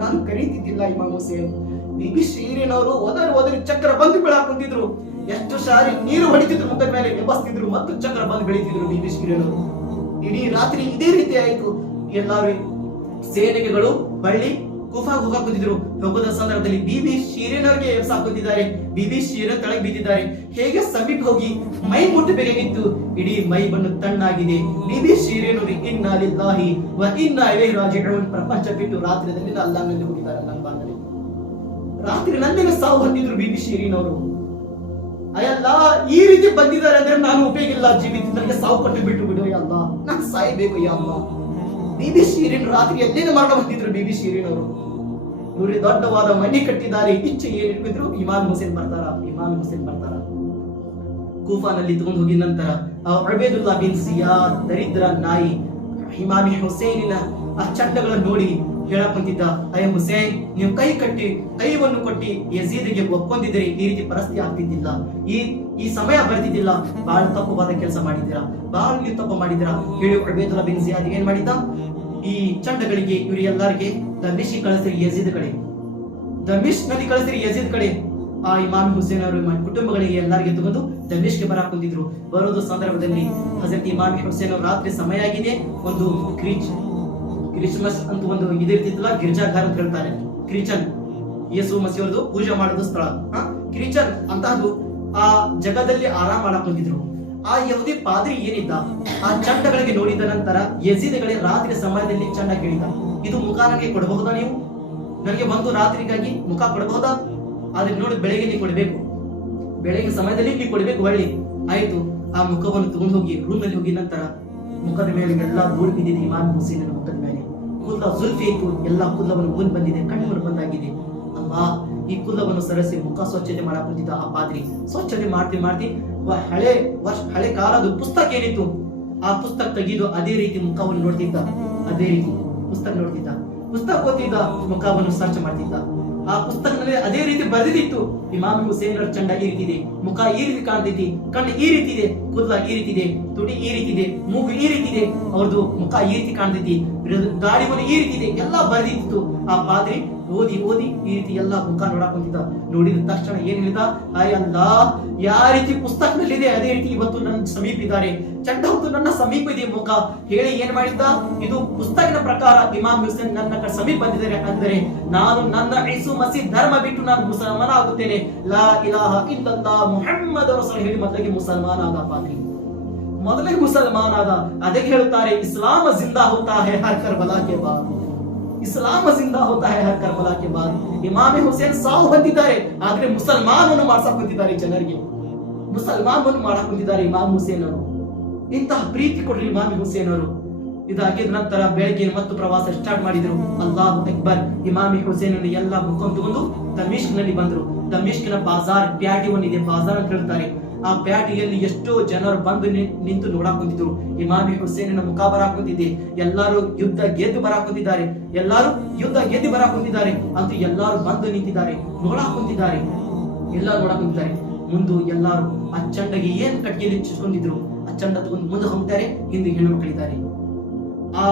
ನಾನು ಕರೀತಿದ್ದಿಲ್ಲ ಇಮಾಮ್ ಹುಸೇನ್. ಬಿಬಿ ಶೀರಿನ್ ಅವರು ಒದರಿ ಚಕ್ರ ಬಂದು ಬೀಳಾಕೊಂಡಿದ್ರು. ಎಷ್ಟು ಸಾರಿ ನೀರು ಹೊಡಿತಿದ್ರು, ಮುಖದ ಮೇಲೆ ಎಬ್ಬಸ್ತಿದ್ರು, ಮತ್ತು ಚಕ್ರ ಬಂದು ಬೆಳೀತಿದ್ರು ಬಿಬಿ ಶೀರಿನ್ ಅವರು. ಇಡೀ ರಾತ್ರಿ ಇದೇ ರೀತಿ ಆಯ್ತು. ಎಲ್ಲರೂ ಸೇನೆಗಳು ಬಳ್ಳಿ ಕುಫಾಗ್ ಹೋಗಾಕುತ್ತಿದ್ರು. ಹೋಗೋದ ಸಂದರ್ಭದಲ್ಲಿ ಬಿಬಿ ಶೀರಿನ್ ಅವರಿಗೆ ಎಬ್ಸಾಕುತ್ತಿದ್ದಾರೆ. ಬಿಬಿ ಶೀರಿನ್ ತೆಳಗೆ ಬಿದ್ದಿದ್ದಾರೆ. ಹೇಗೆ ಸಮೀಪ ಹೋಗಿ ಮೈ ಮುಟ್ಟಬೇಕಾಗಿತ್ತು, ಇಡೀ ಮೈ ಬಣ್ಣು ತಣ್ಣಾಗಿದೆ. ಬಿಬಿ ಶೀರಿನ್ ಅವರು ಇನ್ನಾ ಲಿಲ್ಲಾಹಿ ವ ಇನ್ನಾ ಇಲೈಹಿ ರಾಜಿಊನ್, ಪ್ರಪಂಚ ಬಿಟ್ಟು ರಾತ್ರಿಯಲ್ಲಿ ಅಲ್ಲಾಹ್ನಲ್ಲಿ ಹೋಗಿದ್ದಾರೆ. ನನ್ನ ಬಾಂಧವರೇ, ರಾತ್ರಿನಲ್ಲಿ ಸಾವು ಹೊಂದಿದ್ರು ಬಿಬಿ ಶೀರಿನ್ ಅವರು. ಅಯ್ಯಲ್ಲ, ಈ ರೀತಿ ಬಂದಿದ್ದಾರೆ ಅಂದ್ರೆ ನಾನು ಉಪಯೋಗ ಇಲ್ಲ, ಜೀವಿತ ನನಗೆ ಸಾವು ಕೊಟ್ಟು ಬಿಟ್ಟು ಬಿಡು ಅಲ್ಲ, ನಾನು ಸಾಯ್ಬೇಕು ಅಲ್ಲ. ಬಿಬಿ ಶೀರಿನ್ ರಾತ್ರಿ ಎಲ್ಲಿಂದ ಮರಣ ಹೊಂದಿದ್ರು ಬಿಬಿ ಶೀರಿನ್ ಅವರು. ಇವ್ರಿಗೆ ದೊಡ್ಡವಾದ ಮನೆ ಕಟ್ಟಿದ್ದಾರೆ. ಇಚ್ಛೆ ಏನ್ ಇಟ್ಬಿದ್ರು, ಇಮಾಮ್ ಹುಸೇನ್ ಬರ್ತಾರ, ಇಮಾಮ್ ಹುಸೇನ್ ಬರ್ತಾರ. ಕೂಫಾನಲ್ಲಿ ತಗೊಂಡು ಹೋಗಿ ನಂತರ ಉಬೈದುಲ್ಲಾ ಬಿನ್ ಜಿಯಾದ್, ದರಿದ್ರ ನಾಯಿ, ಇಮಾಮಿ ಹುಸೇನಿನ ಆ ಚಂಡಗಳನ್ನು ನೋಡಿ ಹೇಳಕ್ ಕುಂತಿದ್ದ, ಅಯ್ಯ ಹುಸೇನ್, ನೀವು ಕೈವನ್ನು ಕೊಟ್ಟಿ ಯಜೀದ್ಗೆ ಒಪ್ಕೊಂಡಿದ್ದೀರಿ, ಈ ರೀತಿ ಪರಿಸ್ಥಿತಿ ಆಗ್ತಿದ್ದಿಲ್ಲ, ಈ ಸಮಯ ಬರ್ತಿದ್ದಿಲ್ಲ, ಬಹಳ ತಪ್ಪವಾದ ಕೆಲಸ ಮಾಡಿದ್ದೀರಾ, ಬಹಳ ನೀವು ತಪ್ಪು ಮಾಡಿದ್ದೀರಾ ಹೇಳಿ ಉಬೈದುಲ್ಲಾ ಬಿನ್ ಜಿಯಾದ್ ಏನ್ ಮಾಡಿದ್ದ, ಈ ಚಂಡಗಳಿಗೆ ಇವ್ರು ಎಲ್ಲರಿಗೆ ದಮಿಶ್ ಕಳಿಸಿರಿ, ಯಜೀದ್ ಕಡೆ, ದಮಿಶ್ ನಲ್ಲಿ ಕಳಿಸಿರಿ ಯಜೀದ್ ಕಡೆ. ಆ ಇಮಾಮ್ ಹುಸೇನ್ ಅವರು ಕುಟುಂಬಗಳಿಗೆ ಎಲ್ಲರಿಗೆ ತಗೊಂಡು ದಮಿಶ್ಗೆ ಬರಾಕ್ ಕುಂತಿದ್ರು. ಬರೋದು ಸಂದರ್ಭದಲ್ಲಿ ಹಜರತ್ ಇಮಾಮ್ ಹುಸೇನ್ ಅವರು ರಾತ್ರಿ ಸಮಯ ಆಗಿದೆ, ಒಂದು ಕ್ರಿಸ್ಮಸ್ ಅಂತ ಒಂದು ಇದಿರ್ತಿತ್ತಲ್ಲ, ಗಿರ್ಜಾಘರ್ ಅಂತ ಹೇಳ್ತಾರೆ, ಕ್ರಿಚನ್, ಯೇಸು ಮಸೀಹರದು ಪೂಜೆ ಮಾಡೋದು ಸ್ಥಳ, ಕ್ರಿಚನ್ ಅಂತಹದ್ದು ಆ ಜಗದಲ್ಲಿ ಆರಾಮ ಮಾಡಕ್ ಕುಂತಿದ್ರು. ಆ ಯಹೂದಿ ಪಾದ್ರಿ ಏನಿದ್ದ, ಆ ಚಂಡಗಳಿಗೆ ನೋಡಿದ ನಂತರ ಯಜೀದ್ಗಳೇ ರಾತ್ರಿ ಸಮಯದಲ್ಲಿ ಚಂಡ ಕೇಳಿದ, ಇದು ಮುಖ ನನಗೆ ಕೊಡಬಹುದಾ, ನೀವು ನನಗೆ ಒಂದು ರಾತ್ರಿಗಾಗಿ ಮುಖ ಕೊಡಬಹುದಾ, ಆದ್ರೆ ನೋಡಿ ಬೆಳಗ್ಗೆ ನೀವು ಕೊಡ್ಬೇಕು, ಬೆಳಗ್ಗೆ ಸಮಯದಲ್ಲಿ ನೀವು ಕೊಡ್ಬೇಕು, ಒಳ್ಳೆ ಆಯ್ತು. ಆ ಮುಖವನ್ನು ತಗೊಂಡು ಹೋಗಿ ರೂಮ್ ನಲ್ಲಿ ಹೋಗಿ ನಂತರ ಮುಖದ ಮೇಲೆ ಎಲ್ಲಾ ಧೂಳು ಬಿದ್ದಿದೆ. ಇಮಾಮ್ ಹುಸೇನ್ ಮುಖದ ಮೇಲೆ ಕುಲ್ಲ ಜುಲ್ಫಿ ಇತ್ತು, ಎಲ್ಲಾ ಕುಲ್ಲವನ್ನು ಊನ್ ಬಂದಿದೆ, ಕಣ್ಣುಗಳು ಬಂದಾಗಿದೆ. ಅಲ್ಲಾ, ಈ ಕುಲ್ಲವನ್ನು ಸರಿಸಿ ಮುಖ ಸ್ವಚ್ಛತೆ ಮಾಡಕ್ ಕುಂತಿದ್ದ ಆ ಪಾದ್ರಿ. ಸ್ವಚ್ಛತೆ ಮಾಡ್ತಿ ಹಳೆ ಕಾಲದ ಪುಸ್ತಕ ಏನಿತ್ತು, ಆ ಪುಸ್ತಕ ತೆಗೆದು ಅದೇ ರೀತಿ ಮುಖವನ್ನು ನೋಡ್ತಿದ್ದ, ಅದೇ ರೀತಿ ಪುಸ್ತಕ ನೋಡ್ತಿದ್ದ, ಪುಸ್ತಕ ಓದ್ತಿದ್ದ, ಮುಖವನ್ನು ಸರ್ಚ್ ಮಾಡ್ತಿದ್ದ. ಆ ಪುಸ್ತಕದಲ್ಲಿ ಅದೇ ರೀತಿ ಬರೆದಿತ್ತು, ಇಮಾಮ್ ಹುಸೇನ್ ಅವರ ಚಂಡ ಈ ರೀತಿ ಇದೆ, ಮುಖ ಈ ರೀತಿ ಕಾಣ್ತೈತಿ, ಕಣ್ಣು ಈ ರೀತಿ ಇದೆ, ಕೂದಲ ಈ ರೀತಿ ಇದೆ, ತುಟಿ ಈ ರೀತಿ ಇದೆ, ಮೂಗು ಈ ರೀತಿ ಇದೆ, ಅವ್ರದ್ದು ಮುಖ ಈ ರೀತಿ ಕಾಣ್ತೈತಿ, ಗಾಡಿ ಮನೆ ಈ ರೀತಿ ಇದೆ, ಎಲ್ಲ ಬರೆದಿತ್ತು. ಆ ಪಾದ್ರಿ ಓದಿ ಈ ರೀತಿ ಎಲ್ಲ ಮುಖ ನೋಡಕ್ ಕುಂತಿದ್ದ. ನೋಡಿದ ತಕ್ಷಣ ಏನ್ ಹೇಳಿದ, ಅಯ್ಯಲ್ಲ, ಯಾವ ರೀತಿ ಪುಸ್ತಕದಲ್ಲಿದೆ ಅದೇ ರೀತಿ ಇವತ್ತು ನನ್ನ ಸಮೀಪ ಇದ್ದಾರೆ, ಚಂಡ ಹೊತ್ತು ನನ್ನ ಸಮೀಪ ಇದೆ ಮುಖ ಹೇಳಿ ಏನ್ ಮಾಡಿದ್ದ, ಇದು ಪುಸ್ತಕದ ಪ್ರಕಾರ ಇಮಾಮ್ ಹುಸೇನ್ ನನ್ನ ಸಮೀಪ ಬಂದಿದ್ದಾರೆ ಅಂದರೆ ನಾನು ನನ್ನ ಯೇಸು ಮಸೀದ್ ಧರ್ಮ ಬಿಟ್ಟು ನಾನು ಮುಸಲ್ಮಾನ ಆಗುತ್ತೇನೆ, ಲಾ ಇಲಾಹ ಇಲ್ಲಲ್ಲಾಹ್ ಮುಹಮ್ಮದ್ ರಸೂಲ್ ಹೇಳಿ ಮೊದಲಿಗೆ ಮುಸಲ್ಮಾನ ಆದ ಪಾದ್ರಿ, ಮೊದಲಿಗೆ ಮುಸಲ್ಮಾನ ಆದ. ಅದಕ್ಕೆ ಹೇಳುತ್ತಾರೆ, ಇಸ್ಲಾಮ ಜಿಂದಾ ಹೋತಾ ಹೈ ಹರ್ ಕರ್ಬಲಾ ಕೆ ಬಾದ್, ಇಸ್ಲಾಮ ಜಿಂದಾ ಹೋತಾ ಹೈ ಹರ್ ಕರ್ಬಲಾ ಕೆ ಬಾದ್. ಇಮಾಮ್ ಹುಸೇನ್ ಸಾವು ಹೊಂದಿದ್ದಾರೆ, ಆದ್ರೆ ಮುಸಲ್ಮಾನವನ್ನು ಮಾಡ್ಸಕ್ ಹೊಂದಿದ್ದಾರೆ, ಜನರಿಗೆ ಮುಸಲ್ಮಾನವನ್ನು ಮಾಡಕ್ ಹೊಂದಿದ್ದಾರೆ ಇಮಾಮ್ ಹುಸೇನ್ ಅವರು. ಇಂತಹ ಪ್ರೀತಿ ಕೊಡ್ರಿ ಇಮಾಮ್ ಹುಸೇನ್ ಅವರು. ಇದಾಗಿದ ನಂತರ ಬೆಳಗ್ಗೆ ಮತ್ತು ಪ್ರವಾಸ ಸ್ಟಾರ್ಟ್ ಮಾಡಿದ್ರು. ಅಲ್ಲಾಹು ಅಕ್ಬರ್. ಇಮಾಮ್ ಹುಸೇನ್ ಎಲ್ಲ ಮುಖಂ ತಗೊಂಡು ದಮಿಷ್ಕ್ ನಲ್ಲಿ ಬಂದ್ರು. ದಮಿಷ್ಕ್ನ ಬಾಜಾರ್, ಪ್ಯಾಟಿ ಒಂದಿದೆ, ಬಾಜಾರ್ ಅಂತ ಹೇಳ್ತಾರೆ. ಆ ಪ್ಯಾಟಿಯಲ್ಲಿ ಎಷ್ಟೋ ಜನರು ಬಂದು ನಿಂತು ನೋಡಕ್ ಕುಂತಿದ್ರು. ಇಮಾಮ್ ಹುಸೇನ್ ಮುಖ ಬರಾಕ್ ಕುಂತಿದೆ. ಎಲ್ಲಾರು ಯುದ್ಧ ಗೆದ್ದು ಬರಾಕ್ ಕುಂತಿದ್ದಾರೆ, ಎಲ್ಲಾರು ಯುದ್ಧ ಗೆದ್ದು ಬರಾಕ್ ಕುಂತಿದ್ದಾರೆ ಅಂತ ಎಲ್ಲಾರು ಬಂದು ನಿಂತಿದ್ದಾರೆ, ನೋಡಕ್ ಕುಂತಿದ್ದಾರೆ, ಎಲ್ಲಾರು ನೋಡಕ್ ಕುಂತಿದ್ದಾರೆ. ಮುಂದೆ ಎಲ್ಲಾರು ಆ ಚಂಡಗೆ ಏನ್ ಕಟ್ಟಿಗೆಯಲ್ಲಿ ಚುಚ್ಕೊಂಡಿದ್ರು, ಆ ಚಂಡ ತಗೊಂಡು ಮುಂದೆ ಹೋಗ್ತಾರೆ, ಹಿಂದೆ ಹೆಣ್ಣು ಮಕ್ಕಳಿದ್ದಾರೆ. ಆ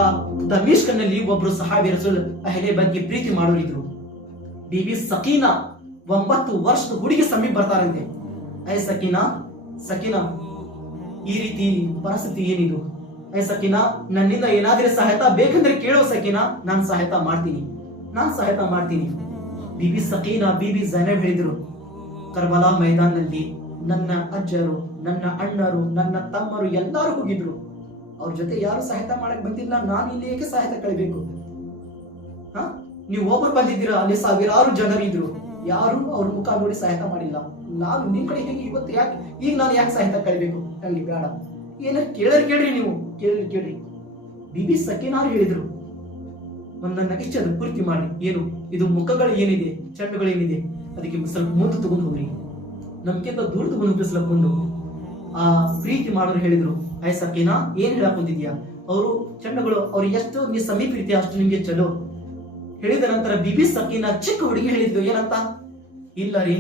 ದಮಿಷ್ಕನಲ್ಲಿ ಒಬ್ರು ಸಹಾಬಿ ರಸೂಲ್ ಅಹ್ಲೆ ಬಗ್ಗೆ ಪ್ರೀತಿ ಮಾಡೋರಿದ್ರು. ಬಿಬಿ ಸಕೀನಾ 9 ವರ್ಷದ ಹುಡುಗಿ ಸಮೀಪ ಬರ್ತಾರಂತೆ. ಸಕೀನಾ ಈ ರೀತಿ ಪರಿಸ್ಥಿತಿ ಏನಿದು? ಸಕೀನಾ, ನನ್ನಿಂದ ಏನಾದ್ರೆ ಸಹಾಯತ ಬೇಕಂದ್ರೆ ಕೇಳೋ ಸಕೀನಾ, ನಾನು ಸಹಾಯತ ಮಾಡ್ತೀನಿ. ಬಿಬಿ ಸಕೀನಾ ಬಿಬಿ ಝೈನಬ್ ಹೇಳಿದ್ರು, ಕರ್ಬಲಾ ಮೈದಾನದಲ್ಲಿ ನನ್ನ ಅಜ್ಜರು, ನನ್ನ ಅಣ್ಣರು, ನನ್ನ ತಮ್ಮರು ಎಲ್ಲರೂ ಹೋಗಿದ್ರು. ಅವ್ರ ಜೊತೆ ಯಾರು ಸಹಾಯತ ಮಾಡಕ್ ಬಂದಿಲ್ಲ. ನಾನು ಇಲ್ಲಿ ಏಕೆ ಸಹಾಯತ ಕಳಿಬೇಕು? ನೀವು ಒಬ್ಬರು ಬಂದಿದ್ದೀರಾ, ಅಲ್ಲಿ ಸಾವಿರಾರು ಜನರು ಇದ್ರು, ಯಾರು ಅವ್ರ ಮುಖ ನೋಡಿ ಸಹಾಯತ ಮಾಡಿಲ್ಲ. ನಾನು ನಿಮ್ ಕಡೆ ಹೇಗೆ ಇವತ್ತು ಈಗ ನಾನು ಯಾಕೆ ಸಹಾಯತ ಕಳಿಬೇಕು? ನನಗೆ ಬೇಡ. ಏನಾರು ಕೇಳ್ರಿ ನೀವು, ಕೇಳ್ರಿ. ಬಿಬಿ ಸಕೀನಾರು ಹೇಳಿದ್ರು, ಒಂದನ್ನ ಇಚ್ಛೆ ಪೂರ್ತಿ ಮಾಡಿ. ಏನು ಇದು ಮುಖಗಳು ಏನಿದೆ, ಚಂಡುಗಳು ಏನಿದೆ, ಅದಕ್ಕೆ ಸ್ವಲ್ಪ ಮುಂದೆ ತಗೊಂಡು ಹೋಗ್ರಿ, ನಮ್ಗಿಂತ ದೂರ ತಗೊಂಡು ಹೋಗಿಸ್ಲಕ್ ಬಂದು. ಆ ಪ್ರೀತಿ ಮಾಡೋರು ಹೇಳಿದ್ರು, ಸಕೀನಾ ಏನ್ ಹೇಳಕ್ ಬಂದಿದ್ಯಾ? ಅವರು ಚಂಡಗಳು ಅವ್ರು ಎಷ್ಟು ನೀ ಸಮೀಪ ಇರ್ತೀಯ ಅಷ್ಟು ನಿಮ್ಗೆ ಚಲೋ. ಹೇಳಿದ ನಂತರ ಬಿಬಿ ಸಕೀನಾ ಚಿಕ್ಕ ಹುಡುಗಿ ಹೇಳಿದ್ರು ಏನಂತ? ಇಲ್ಲ ರೀ,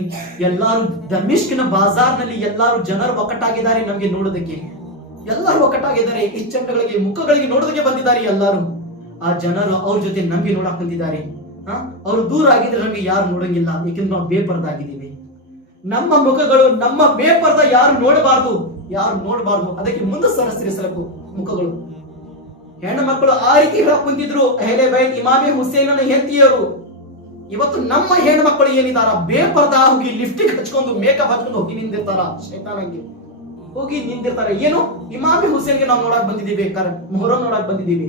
ಎಲ್ಲಾರು ದಮಿಷ್ಕಿನ ಬಾಜಾರ್ನಲ್ಲಿ ಎಲ್ಲಾರು ಜನರು ಒಕ್ಕಟ್ಟಾಗಿದ್ದಾರೆ, ನಮ್ಗೆ ನೋಡೋದಕ್ಕೆ ಎಲ್ಲಾರು ಒಕ್ಕಟ್ಟಾಗಿದ್ದಾರೆ. ಈ ಚಂಡಗಳಿಗೆ ಮುಖಗಳಿಗೆ ನೋಡೋದಕ್ಕೆ ಬಂದಿದ್ದಾರೆ ಎಲ್ಲಾರು. ಆ ಜನರು ಅವ್ರ ಜೊತೆ ನಮ್ಗೆ ನೋಡಕ್ ಬಂದಿದ್ದಾರೆ. ಅವ್ರು ದೂರ ಆಗಿದ್ರೆ ನಮ್ಗೆ ಯಾರು ನೋಡಂಗಿಲ್ಲ, ಏಕೆಂದ್ರೆ ನಾವು ಬೇಪರ್ದ ಆಗಿದ್ದೀವಿ. ನಮ್ಮ ಮುಖಗಳು, ನಮ್ಮ ಬೇಪರ್ದ ಯಾರು ನೋಡಬಾರ್ದು. ಅದಕ್ಕೆ ಮುಂದೆ ಸರಸರಿಸಬೇಕು ಮುಖಗಳು. ಹೆಣ್ಣು ಮಕ್ಕಳು ಆ ರೀತಿ ಹೇಳಕ್ ಕುಂತಿದ್ರು. ಅಹ್ಲೆ ಬೈತ್ ಇಮಾಮೆ ಹುಸೇನನ ಹೆಂಡತಿಯರು. ಇವತ್ತು ನಮ್ಮ ಹೆಣ್ಣು ಮಕ್ಕಳು ಏನಿದಾರ, ಬೇಪರ್ದ ಹೋಗಿ ಲಿಫ್ಟಿಗೆ ಹಚ್ಕೊಂಡು ಮೇಕಪ್ ಹಚ್ಕೊಂಡು ಹೋಗಿ ನಿಂದಿರ್ತಾರ, ಶೈತಾನಂಗೆ ಹೋಗಿ ನಿಂದಿರ್ತಾರೆ. ಏನು ಇಮಾಮೆ ಹುಸೇನ್ಗೆ ನಾವು ನೋಡಕ್ ಬಂದಿದ್ದೀವಿ, ಮೊಹರಂ ನೋಡಕ್ ಬಂದಿದ್ದೀವಿ.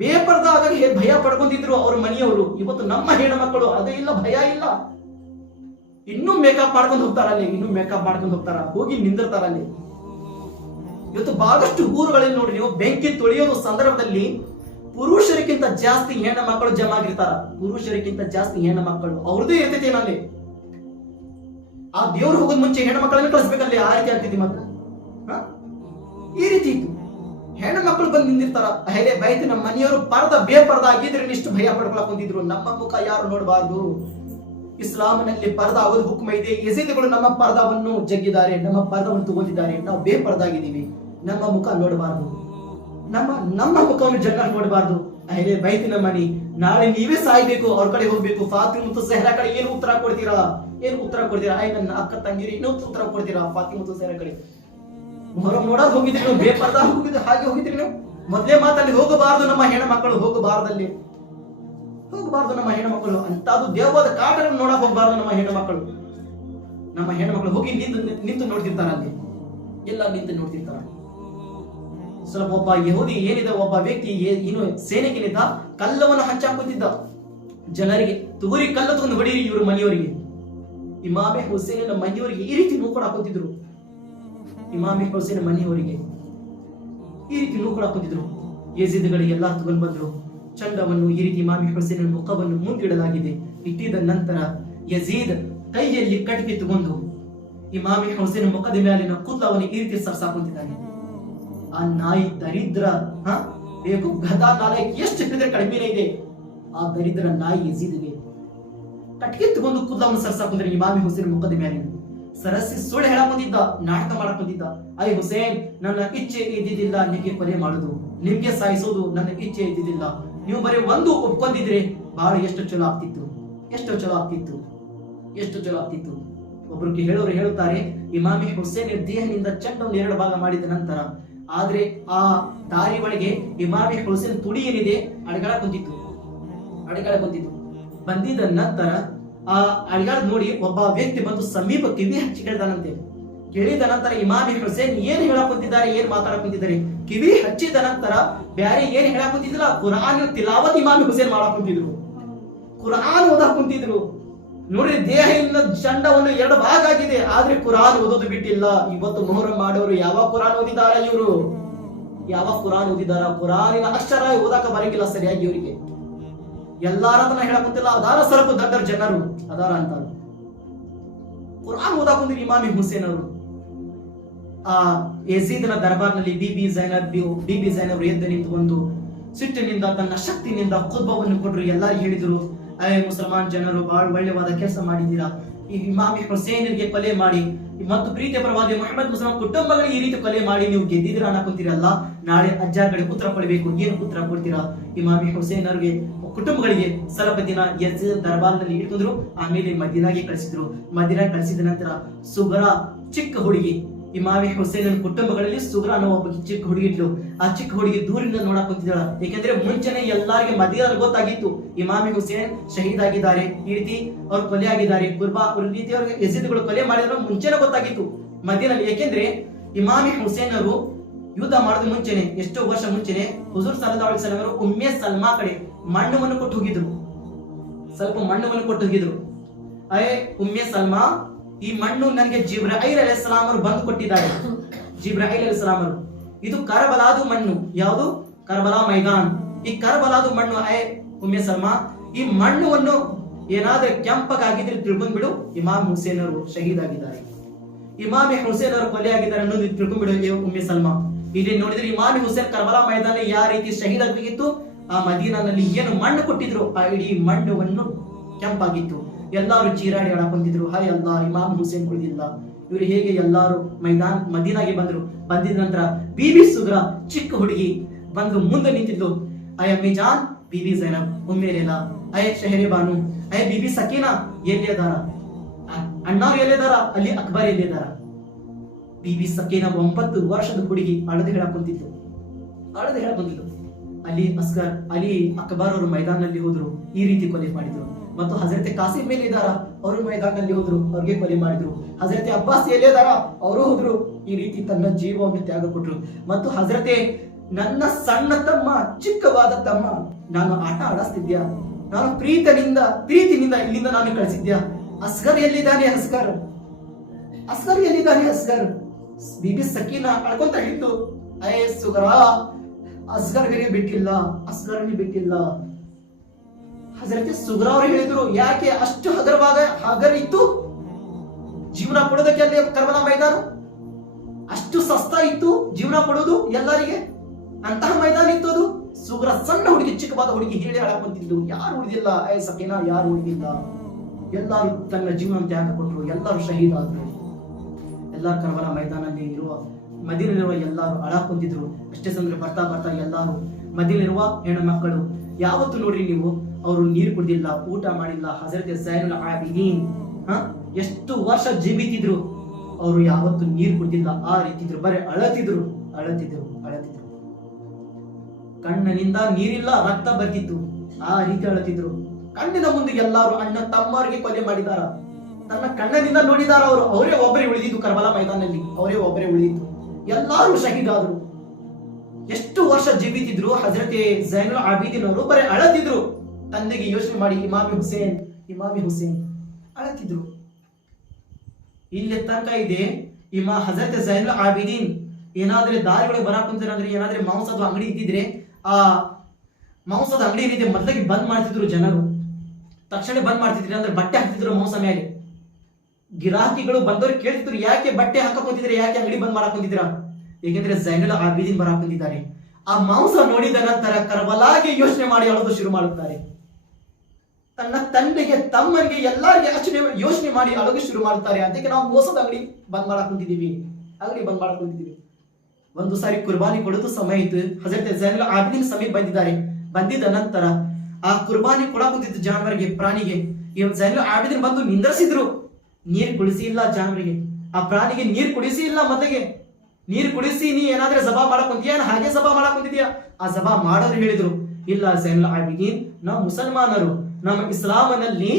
ಬೇಪರ್ದ ಆದಾಗ ಭಯ ಪಡ್ಕೊಂಡಿದ್ರು ಅವ್ರ ಮನೆಯವರು. ಇವತ್ತು ನಮ್ಮ ಹೆಣ್ಣು ಮಕ್ಕಳು ಅದೇ ಇಲ್ಲ, ಭಯ ಇಲ್ಲ, ಇನ್ನೂ ಮೇಕಪ್ ಮಾಡ್ಕೊಂಡು ಹೋಗ್ತಾರ, ಹೋಗಿ ನಿಂದಿರ್ತಾರ ಅಲ್ಲಿ. ಇವತ್ತು ಬಹಳಷ್ಟು ಊರುಗಳಲ್ಲಿ ನೋಡಿ ನೀವು, ಬೆಂಕಿ ತೊಳೆಯೋದು ಸಂದರ್ಭದಲ್ಲಿ ಪುರುಷರಿಗಿಂತ ಜಾಸ್ತಿ ಹೆಣ್ಣು ಮಕ್ಕಳು ಜಮಾ ಆಗಿರ್ತಾರ. ಅವ್ರದ್ದು ಇರ್ತೈತಿ ಏನಲ್ಲಿ. ಆ ದೇವ್ರು ಹೋಗೋದ್ ಮುಂಚೆ ಹೆಣ್ಣು ಮಕ್ಕಳನ್ನ ಕಳಿಸ್ಬೇಕಲ್ಲಿ. ಆ ರೀತಿ ಆಗ್ತೈತಿ. ಮತ್ತೆ ಈ ರೀತಿ ಇತ್ತು. ಹೆಣ್ಣು ಮಕ್ಕಳು ಬಂದು ನಿಂದಿರ್ತಾರ. ಅಹ್ಲೆ ಬೈತ್ ನಮ್ಮ ಮನೆಯವರು ಬೇಪರ್ದ ಆಗಿದ್ರೆ ಇಷ್ಟು ಭಯ ಪಡ್ಕೊಳಕ್ ಹೊಂದಿದ್ರು. ನಮ್ಮ ಮುಖ ಯಾರು ನೋಡಬಾರ್ದು. ಇಸ್ಲಾಮಿನಲ್ಲಿ ಪರ್ದ ಆಗೋದು ಹುಕ್ಮ ಇದೆ. ಯಜೀದ್ಗಳು ನಮ್ಮ ಪರ್ದವನ್ನು ಜಗ್ಗಿದ್ದಾರೆ, ನಮ್ಮ ಪರ್ದವನ್ನು ತಗೊಂಡಿದ್ದಾರೆ. ನಾವು ಬೇಪರ್ದಾಗಿದ್ದೀವಿ. ನಮ್ಮ ಮುಖ ನೋಡಬಾರ್ದು, ನಮ್ಮ ಮುಖವನ್ನು ಜನರು ನೋಡಬಾರ್ದು. ಅಹ್ಲೆ ಬೈತಿನ ಮನಿ, ನಾಳೆ ನೀವೇ ಸಾಯ್ಬೇಕು, ಅವ್ರ ಕಡೆ ಹೋಗ್ಬೇಕು. ಫಾತಿಮಾ ಮತ್ತು ಝಹ್ರಾ ಕಡೆ ಏನು ಉತ್ತರ ಕೊಡ್ತೀರಾ? ನನ್ನ ಅಕ್ಕ ತಂಗಿರಿ ಇನ್ನೂ ಉತ್ತರ ಕೊಡ್ತೀರಾ? ಫಾತಿಮಾ ಮತ್ತು ಝಹ್ರಾ ಕಡೆ ಮೊಹರಂ ನೋಡೋದು ಹೋಗಿದ್ರಿ ನೀವು, ಬೇಪರ್ದ ಹಾಗೆ ಹೋಗಿದ್ರಿ ನೀವು. ಮೊದಲೇ ಮಾತಲ್ಲಿ ಹೋಗಬಾರ್ದು ನಮ್ಮ ಹೆಣ್ಣು ಮಕ್ಕಳು, ಹೋಗಬಾರ್ದು ನಮ್ಮ ಹೆಣ್ಣು ಮಕ್ಕಳು. ಅಂತದ್ದು ದೇವವಾದ ಕಾಟನ್ನು ನೋಡಕ್ ಹೋಗಬಾರ್ದು ನಮ್ಮ ಹೆಣ್ಣು ಮಕ್ಕಳು. ಹೋಗಿ ನಿಂತು ನೋಡ್ತಿರ್ತಾರ, ಅಲ್ಲಿ ಎಲ್ಲ ನಿಂತು ನೋಡ್ತಿರ್ತಾರ. ಸ್ವಲ್ಪ ಒಬ್ಬ ಯಹೂದಿ ಏನಿದೆ, ಒಬ್ಬ ವ್ಯಕ್ತಿ ಏನು ಸೇನೆಗಿನಿಂದ ಕಲ್ಲವನ್ನು ಹಂಚಾಕುತ್ತಿದ್ದ ಜನರಿಗೆ. ತುಗುರಿ ಕಲ್ಲು ತಗೊಂಡು ಹೊಡೀರಿ ಇವರು ಮನೆಯವರಿಗೆ. ಇಮಾಮೆ ಹುಸೇನ ಮನೆಯವರಿಗೆ ಈ ರೀತಿ ನೂಕೊಂಡು ಹಾಕೋತಿದ್ರು. ಯಜೀದ್ಗಳಿಗೆ ಎಲ್ಲ ತಗೊಂಡು ಬಂದ್ರು. ಚಂಡವನ್ನು ಈ ರೀತಿ ಇಮಾಮೆ ಹುಸೇನ ಮುಖವನ್ನು ಮುಂದಿಡಲಾಗಿದೆ. ಇಟ್ಟಿದ ನಂತರ ಯಜೀದ್ ಕೈಯಲ್ಲಿ ಕಟ್ಟಿಗೆ ತಗೊಂಡು ಇಮಾಮೆ ಹುಸೇನ ಮುಖದ ಮೇಲಿನ ಕೂದಲವನ್ನು ಈ ರೀತಿ ಸರ್ಸಾಕೊಂತಿದ್ದಾನೆ. ಆ ನಾಯಿ ದರಿದ್ರ ಬೇಕು ಗದಾ ನಾಳೆ ಎಷ್ಟು ಹಿಡಿದ್ರೆ ಕಡಿಮೆನೇ ಇದೆ. ಆ ದರಿದ್ರ ನಾಯಿ ಯಜೀದ್ಗೆ ಕಟ್ಟಿಗೆ ತಗೊಂಡು ಕೂದಲವನ್ನು ಸರ್ಸಾಕೊಂಡ್ರೆ ಇಮಾಮೆ ಹುಸೇನ್ ಮುಖದ ಮೇಲಿನ ಸರಸಿ ಸುಳ್ಳು ಹೇಳಕ್ ಬಂದಿದ್ದ, ನಾಟಕ ಮಾಡಕ್ ಬಂದಿದ್ದ. ಹುಸೇನ್, ನನ್ನ ಇಚ್ಛೆ ಇದ್ದಿದ್ದಿಲ್ಲ ನಿಮಗೆ ಕೊಲೆ ಮಾಡುದು, ನಿಮ್ಗೆ ಸಾಯಿಸೋದು ನನ್ನ ಇಚ್ಛೆ ಇದ್ದಿದ್ದಿಲ್ಲ. ನೀವು ಬರೀ ಒಂದು ಒಪ್ಕೊಂಡಿದ್ರೆ ಬಹಳ ಎಷ್ಟು ಚಲೋ ಆಗ್ತಿತ್ತು. ಒಬ್ರಿಗೆ ಹೇಳೋರು ಹೇಳುತ್ತಾರೆ, ಇಮಾಮೆ ಹುಸೇನ್ ದೇಹದಿಂದ ಚಂಡವನ್ನು 2 ಭಾಗ ಮಾಡಿದ ನಂತರ, ಆದ್ರೆ ಆ ದಾರಿ ಒಳಗೆ ಇಮಾಮೆ ಹುಸೇನ್ ತುಡಿ ಏನಿದೆ ಅಡಗಾಳ ಕುಂತಿತ್ತು. ಬಂದಿದ ನಂತರ ಆ ಅಡಗಾಳ ನೋಡಿ ಒಬ್ಬ ವ್ಯಕ್ತಿ ಬಂದು ಸಮೀಪ ಕಿವಿ ಹಚ್ಚಿ ಕೇಳಿದ ನಂತರ ಇಮಾಮೆ ಹುಸೇನ್ ಏನ್ ಹೇಳಕ್ ಕುಂತಿದ್ದಾರೆ, ಏನ್ ಮಾತಾಡಕ್ ಕುಂತಿದ್ದಾರೆ. ಕಿವಿ ಹಚ್ಚಿದ ನಂತರ ಬ್ಯಾರೆ ಏನ್ ಹೇಳಕ್ ಕುಂತಿದ್ದಿಲ್ಲ, ಕುರಾನ್ ತಿಲಾವತ್ ಇಮಾಮೆ ಹುಸೇನ್ ಮಾಡಕ್ ಕುಂತಿದ್ರು, ಕುರಾನ್ ಓದಕ್ ಕುಂತಿದ್ರು. ನೋಡ್ರಿ, ದೇಹದಿಂದ ಚಂಡವನ್ನು 2 ಭಾಗ ಆಗಿದೆ, ಆದ್ರೆ ಕುರಾನ್ ಓದೋದು ಬಿಟ್ಟಿಲ್ಲ. ಇವತ್ತು ಮೊಹರಂ ಮಾಡೋರು ಯಾವ ಕುರಾನ್ ಓದಿದಾರ? ಕುರಾನಿನ ಅಕ್ಷರ ಓದಾಕ ಬರಂಗಿಲ್ಲ ಸರಿಯಾಗಿ ಇವರಿಗೆ. ಎಲ್ಲಾರತನ ಹೇಳಕ್ ಕುಂತಿಲ್ಲ, ಅದಾರ ಸ್ವಲ್ಪ ದೊಡ್ಡ ಜನರು ಅದಾರ ಅಂತ ಕುರಾನ್ ಓದಾಕ್ ಕುಂತಿದ್ರು ಇಮಾಮೆ ಹುಸೇನ್ ಅವರು. ಆ ಯಜೀದ್ನ ದರ್ಬಾರ್ನಲ್ಲಿ ಬಿಬಿ ಝೈನಬ್ ಎದ್ದು ನಿಂತುಕೊಂಡು ಸಿಟ್ಟಿನಿಂದ ತನ್ನ ಶಕ್ತಿನಿಂದ ಖುತ್ಬವನ್ನು ಕೊಟ್ಟರು. ಎಲ್ಲರಿಗೂ ಹೇಳಿದ್ರು, ಮುಸಲ್ಮಾನ್ ಜನರು ಬಹಳ ಒಳ್ಳೆವಾದ ಕೆಲಸ ಮಾಡಿದ್ದೀರಾ. ಈ ಇಮಾಮೆ ಹುಸೇನ್ಗೆ ಕೊಲೆ ಮಾಡಿ ಮತ್ತು ಪ್ರೀತಿಯ ಪ್ರವಾದಿ ಮುಹಮ್ಮದ್ ಮುಸ್ಲಿಂ ಕುಟುಂಬಗಳಿಗೆ ಈ ರೀತಿ ಕೊಲೆ ಮಾಡಿ ನೀವು ಗೆದ್ದಿದ್ದೀರಾ ಅನ್ನಕೊಂತೀರಲ್ಲ, ನಾಳೆ ಅಜ್ಜಾರ್ ಕಡೆ ಉತ್ತರ ಕೊಡಬೇಕು. ಏನು ಉತ್ತರ ಕೊಡ್ತೀರಾ? ಇಮಾಮಿ ಹುಸೇನ್ ಅವರಿಗೆ ಕುಟುಂಬಗಳಿಗೆ ಸ್ವಲ್ಪ ದಿನ ದರ್ಬಾರ್ನಲ್ಲಿ ಇಟ್ಕೊಂಡ್ರು, ಆಮೇಲೆ ಮದೀನಾಗೆ ಕಳಿಸಿದ್ರು. ಮದೀನಾ ಕಳಿಸಿದ ನಂತರ ಸುಗರ ಚಿಕ್ಕ ಹುಡುಗಿ, ಇಮಾಮಿ ಹುಸೇನ್ ಕುಟುಂಬಗಳಲ್ಲಿ ಸುಗ್ರ ಅನ್ನೋ ಒಬ್ಬ ಚಿಕ್ಕ ಹುಡುಗಿ ಇದ್ಲು. ಆ ಚಿಕ್ಕ ಹುಡುಗಿ ದೂರಿಂದ ನೋಡಕ್ ಕುಂತಿದ್ದಾಳ. ಯಾಕಂದ್ರೆ ಮುಂಚೆನೆ ಎಲ್ಲಾರಿಗೆ ಮದೀನಲ್ಲಿ ಗೊತ್ತಾಗಿತ್ತು ಇಮಾಮಿ ಹುಸೇನ್ ಶಹೀದ್ ಆಗಿದ್ದಾರೆ, ಈ ರೀತಿ ಅವ್ರು ಕೊಲೆ ಆಗಿದ್ದಾರೆ, ಕುರ್ಬಾ ಅವ್ರ ರೀತಿ ಅವ್ರಿಗೆ ಯಜೀದ್ಗಳು ಕೊಲೆ ಮಾಡಿದ್ರು ಮುಂಚೆನೆ ಗೊತ್ತಾಗಿತ್ತು ಮದೀನಲ್ಲಿ. ಯಾಕೆಂದ್ರೆ ಇಮಾಮಿ ಹುಸೇನ್ ಅವರು ಯುದ್ಧ ಮಾಡೋದು ಮುಂಚೆನೆ, ಎಷ್ಟೋ ವರ್ಷ ಮುಂಚೆನೆ ಹುಜೂರ್ ಸಲ್ಲಲ್ಲಾಹು ಅಲೈಹಿ ವಸಲ್ಲಂ ಅವರು ಉಮ್ಮೆ ಸಲ್ಮಾ ಕಡೆ ಮಣ್ಣವನ್ನು ಕೊಟ್ಟು ಹೋಗಿದ್ರು, ಸ್ವಲ್ಪ ಮಣ್ಣನ್ನು ಕೊಟ್ಟು ಹೋಗಿದ್ರು. ಉಮ್ಮೆ ಸಲ್ಮಾ, ಈ ಮಣ್ಣು ನನಗೆ ಜಿಬ್ರಾಯಿಲ್ ಅಲೈಹಿಸ್ಸಲಾಂ ಅವರು ಬಂದು ಕೊಟ್ಟಿದ್ದಾರೆ. ಜಿಬ್ರಾಯಿಲ್ ಅಲೈಹಿಸ್ಸಲಾಂ ಅವರು, ಇದು ಕರ್ಬಲಾದ ಮಣ್ಣು. ಯಾವುದು? ಕರ್ಬಲಾ ಮೈದಾನ್. ಈ ಕರ್ಬಲಾದ ಮಣ್ಣು ಉಮ್ಮೆ ಸಲ್ಮಾ, ಈ ಮಣ್ಣುವನ್ನು ಏನಾದ್ರೆ ಕೆಂಪಗಾಗಿದ್ರೆ ತಿಳ್ಕೊಂಡ್ಬಿಡು, ಇಮಾಮ್ ಹುಸೇನ್ ಅವರು ಶಹೀದ್ ಆಗಿದ್ದಾರೆ, ಇಮಾಮಿ ಹುಸೇನ್ ಅವರು ಕೊಲೆ ಆಗಿದ್ದಾರೆ ಅನ್ನೋದು ತಿಳ್ಕೊಂಡ್ಬಿಡು ಉಮ್ಮೆ ಸಲ್ಮಾ. ಇಲ್ಲಿ ನೋಡಿದ್ರೆ ಇಮಾಮಿ ಹುಸೇನ್ ಕರ್ಬಲಾ ಮೈದಾನ ಯಾವ ರೀತಿ ಶಹೀದ್ ಆಗಬೇಕಿತ್ತು, ಆ ಮದೀನಾನಲ್ಲಿ ಏನು ಮಣ್ಣು ಕೊಟ್ಟಿದ್ರು ಆ ಇಡೀ ಮಣ್ಣುವನ್ನು ಕೆಂಪಾಗಿತ್ತು. ಎಲ್ಲಾರು ಚೀರಾಡಿ ಆಡಕೊಂತಿದ್ರು, ಹಾಯ್ ಅಲ್ಲಾ ಇಮಾಮ್ ಹುಸೇನ್ ಉಳಿದಿಲ್ಲ. ಇವರು ಹೇಗೆ ಎಲ್ಲಾರು ಮದೀನಾಗೆ ಬಂದ್ರು. ಬಂದಿದ ನಂತರ ಬೀಬಿ ಸುಗ್ರ ಚಿಕ್ಕ ಹುಡುಗಿ ಬಂದು ಮುಂದೆ ನಿಂತಿದ್ಲು. ಅಮ್ಮಿ ಜಾನ್, ಬೀಬಿ ಝೈನಬ್, ಉಮ್ಮೆ ಲೇಲಾ, ಶಹರೆ ಬಾನು, ಬೀಬಿ ಸಕೀನಾ ಎಲ್ಲಿ ಅದಾರ, ಅಣ್ಣಾರು ಎಲ್ಲಿದಾರ, ಅಲ್ಲಿ ಅಕ್ಬರ್ ಎಲ್ಲಿದಾರ. ಬೀಬಿ ಸಕೀನಾ 9 ವರ್ಷದ ಹುಡುಗಿ ಅಳದು ಹೇಳಕೊಂತಿದ್ಲು. ಅಲ್ಲಿ ಅಸ್ಗರ್, ಅಲ್ಲಿ ಅಕ್ಬರ್ ಅವರು ಮೈದಾನಲ್ಲಿ ಹೋದ್ರು, ಈ ರೀತಿ ಕೊಲೆ ಮಾಡಿದ್ರು. ಮತ್ತು ಹಜರತೆ ಕಾಸಿಂ ಮೇಲೆ ಇದಾರ, ಅವರು ಮೈದಾನಲ್ಲಿ ಹೋದ್ರು, ಅವ್ರಿಗೆ ಕೊಲೆ ಮಾಡಿದ್ರು. ಹಜರತೆ ಅಬ್ಬಾಸ್ ಎಲ್ಲಿದಾರ, ಅವರು ಹೋದ್ರು, ಈ ರೀತಿ ತನ್ನ ಜೀವವನ್ನು ತ್ಯಾಗ ಕೊಟ್ರು. ಮತ್ತು ಹಜರತೆ ನನ್ನ ಸಣ್ಣ ತಮ್ಮ, ಚಿಕ್ಕವಾದ ತಮ್ಮ, ನಾನು ಆಟ ಆಡಿಸ್ತಿದ್ಯಾ, ನಾನು ಪ್ರೀತಿನಿಂದ ಇಲ್ಲಿಂದ ನಾನು ಕಳಿಸಿದ್ಯಾ, ಅಸ್ಗರ್ ಎಲ್ಲಿದ್ದಾನೆ, ಅಸ್ಗರ್ ಎಲ್ಲಿದ್ದಾನೆ, ಅಸ್ಗರ್. ಬೀಬಿ ಸಕೀನಾ ಅಳ್ಕೊಂತ ಹೇಳಿದ್ದು, ಸುಗರ ಅಸ್ಗರ್ಗೆ ಬಿಟ್ಟಿಲ್ಲ, ಬಿಟ್ಟಿಲ್ಲ. ಹಜರತೆ ಸುಗ್ರ ಅವರು ಹೇಳಿದ್ರು, ಯಾಕೆ ಅಷ್ಟು ಹಗರ್ ಇತ್ತು ಜೀವನ ಕೊಡೋದಕ್ಕೆ ಅಲ್ಲಿ ಕರ್ಬಲಾ ಮೈದಾನ, ಅಷ್ಟು ಸಸ್ತಾ ಇತ್ತು ಜೀವನ ಕೊಡೋದು ಎಲ್ಲರಿಗೆ, ಅಂತಹ ಮೈದಾನ ಇತ್ತು ಅದು. ಸುಗ್ರ ಸಣ್ಣ ಹುಡುಗಿ, ಚಿಕ್ಕವಾದ ಹುಡುಗಿ ಹೇಳಿ ಹಾಳಾಕೊಂತಿದ್ದು, ಯಾರು ಉಳಿದಿಲ್ಲ, ಸಕೀನಾ ಯಾರು ಉಳಿದಿಲ್ಲ, ಎಲ್ಲಾರು ತನ್ನ ಜೀವನ ತ್ಯಾಗ ಕೊಟ್ಟರು, ಎಲ್ಲರೂ ಶಹೀದ್ ಆದ್ರು. ಎಲ್ಲಾರು ಕರ್ಬಲಾ ಮೈದಾನಲ್ಲಿ ಮದೀನಲ್ಲಿರುವ ಎಲ್ಲಾರು ಅಳಾಕೊಂತಿದ್ರು. ಅಷ್ಟೇ ಸಂದ್ರೆ ಬರ್ತಾ ಎಲ್ಲಾರು ಮದೀನಲ್ಲಿರುವ ಹೆಣ್ಣು ಮಕ್ಕಳು ಯಾವತ್ತು ನೋಡ್ರಿ ನೀವು, ಅವರು ನೀರು ಕುಡಿದಿಲ್ಲ, ಊಟ ಮಾಡಿಲ್ಲ. ಹಜರತ್ ಝೈನುಲ್ ಆಬಿದೀನ್ ಎಷ್ಟು ವರ್ಷ ಜೀವಿತಿದ್ರು, ಅವರು ಯಾವತ್ತು ನೀರು ಕುಡಿದಿಲ್ಲ. ಆ ರೀತಿ ಇದ್ರು, ಬರೀ ಅಳತಿದ್ರು. ಕಣ್ಣಿನಿಂದ ನೀರಿಲ್ಲ, ರಕ್ತ ಬರ್ತಿತ್ತು, ಆ ರೀತಿ ಅಳತಿದ್ರು. ಕಣ್ಣಿನ ಮುಂದೆ ಎಲ್ಲಾರು ಅಣ್ಣ ತಮ್ಮರಿಗೆ ಕೊಲೆ ಮಾಡಿದಾರ, ತನ್ನ ಕಣ್ಣಿನಿಂದ ನೋಡಿದಾರ. ಅವರೇ ಒಬ್ಬರೇ ಉಳಿದಿದ್ದು ಕರ್ಬಲಾ ಮೈದಾನಲ್ಲಿ, ಅವರೇ ಒಬ್ಬರೇ ಉಳಿದಿತ್ತು. ಎಲ್ಲಾರು ಶಹೀದ್ ಆದ್ರು. ಎಷ್ಟು ವರ್ಷ ಜೀವಿತಿದ್ರು ಹಜರತೆ ಝೈನುಲ್ ಆಬಿದೀನ್ ಅವರು, ಬರೀ ಅಳತಿದ್ರು. ತಂದೆಗೆ ಯೋಚನೆ ಮಾಡಿ, ಇಮಾಮಿ ಹುಸೇನ್ ಅಳತಿದ್ರು. ಇಲ್ಲಿ ತನಕ ಇದೆ, ಹಜರತೆ ಝೈನುಲ್ ಆಬಿದೀನ್ ಏನಾದ್ರೆ ದಾರಿಗಳಿಗೆ ಬರಾಕ್ ಕುಂತಾರೆ, ಏನಾದ್ರೆ ಮಾಂಸದ ಅಂಗಡಿ ಇದ್ದಿದ್ರೆ, ಆ ಮಾಂಸದ ಅಂಗಡಿ ಏನಿದೆ ಮೊದಲಿಗೆ ಬಂದ್ ಮಾಡ್ತಿದ್ರು ಜನರು, ತಕ್ಷಣ ಬಂದ್ ಮಾಡ್ತಿದ್ರು. ಅಂದ್ರೆ ಬಟ್ಟೆ ಹಾಕ್ತಿದ್ರು ಮಾಂಸ ಮೇಲೆ. ಗಿರಾಕಿಗಳು ಬಂದವರು ಕೇಳ್ತಿದ್ರು, ಯಾಕೆ ಬಟ್ಟೆ ಹಾಕೊಂಡಿದ್ರೆ, ಯಾಕೆ ಅಂಗಡಿ ಬಂದ್ ಮಾಡಕ್ ಕುಂತಿದ್ರ? ಏಕೆಂದ್ರೆ ಝೈನುಲ್ ಆಬಿದೀನ್ ಬರಾಕ್ ಕುಂತಿದ್ದಾರೆ. ಆ ಮಾಂಸ ನೋಡಿದ ನಂತರ ಕರ್ಬಲಾಗೆ ಯೋಚನೆ ಮಾಡಿ ಅಳೋದು ಶುರು ಮಾಡುತ್ತಾರೆ. ತನ್ನ ತಂದೆಗೆ, ತಮ್ಮನಿಗೆ, ಎಲ್ಲರಿಗೆ ಯೋಚನೆ ಮಾಡಿ ಅಳೋದು ಶುರು ಮಾಡುತ್ತಾರೆ. ಅದಕ್ಕೆ ನಾವು ಮೋಸದ ಅಂಗಡಿ ಬಂದ್ ಮಾಡಕ್ ಕುಂತಿದ್ದೀವಿ. ಒಂದು ಸಾರಿ ಕುರ್ಬಾನಿ ಕೊಡೋದು ಸಮಯ ಇತ್ತು. ಹಜರತ್ ಝೈನುಲ್ ಆಬಿದೀನ್ ಸಮೀಪ ಬಂದಿದ್ದ ನಂತರ ಆ ಕುರ್ಬಾನಿ ಕೊಡಕ್ ಕುಂತಿದ್ದ ಜಾನುವಾರಿಗೆ, ಪ್ರಾಣಿಗೆ ಝೈನುಲ್ ಆಬಿದೀನ್ ಬಂದು ನಿಂದ್ರಿಸಿದ್ರು. ನೀರು ಕುಡಿಸಿ ಇಲ್ಲ ಜಾನುವಾರಿಗೆ, ಆ ಪ್ರಾಣಿಗೆ ನೀರು ಕುಡಿಸಿ ಇಲ್ಲ. ಮೊದಲಿಗೆ ನೀರು ಕುಡಿಸಿ, ನೀ ಏನಾದ್ರೆ ಜಬಾ ಮಾಡಕ್ ಕುಂತೀಯ, ಹಾಗೆ ಜಬಾ ಮಾಡಕ್ ಕುಂತಿದ್ಯಾ? ಆ ಜಬಾ ಮಾಡೋರು ಹೇಳಿದ್ರು, ಇಲ್ಲ ಝೈನುಲ್ ಆಬಿದೀನ್, ನಾವು ಮುಸಲ್ಮಾನರು, ನಮ್ಮ ಇಸ್ಲಾಮನಲ್ಲಿ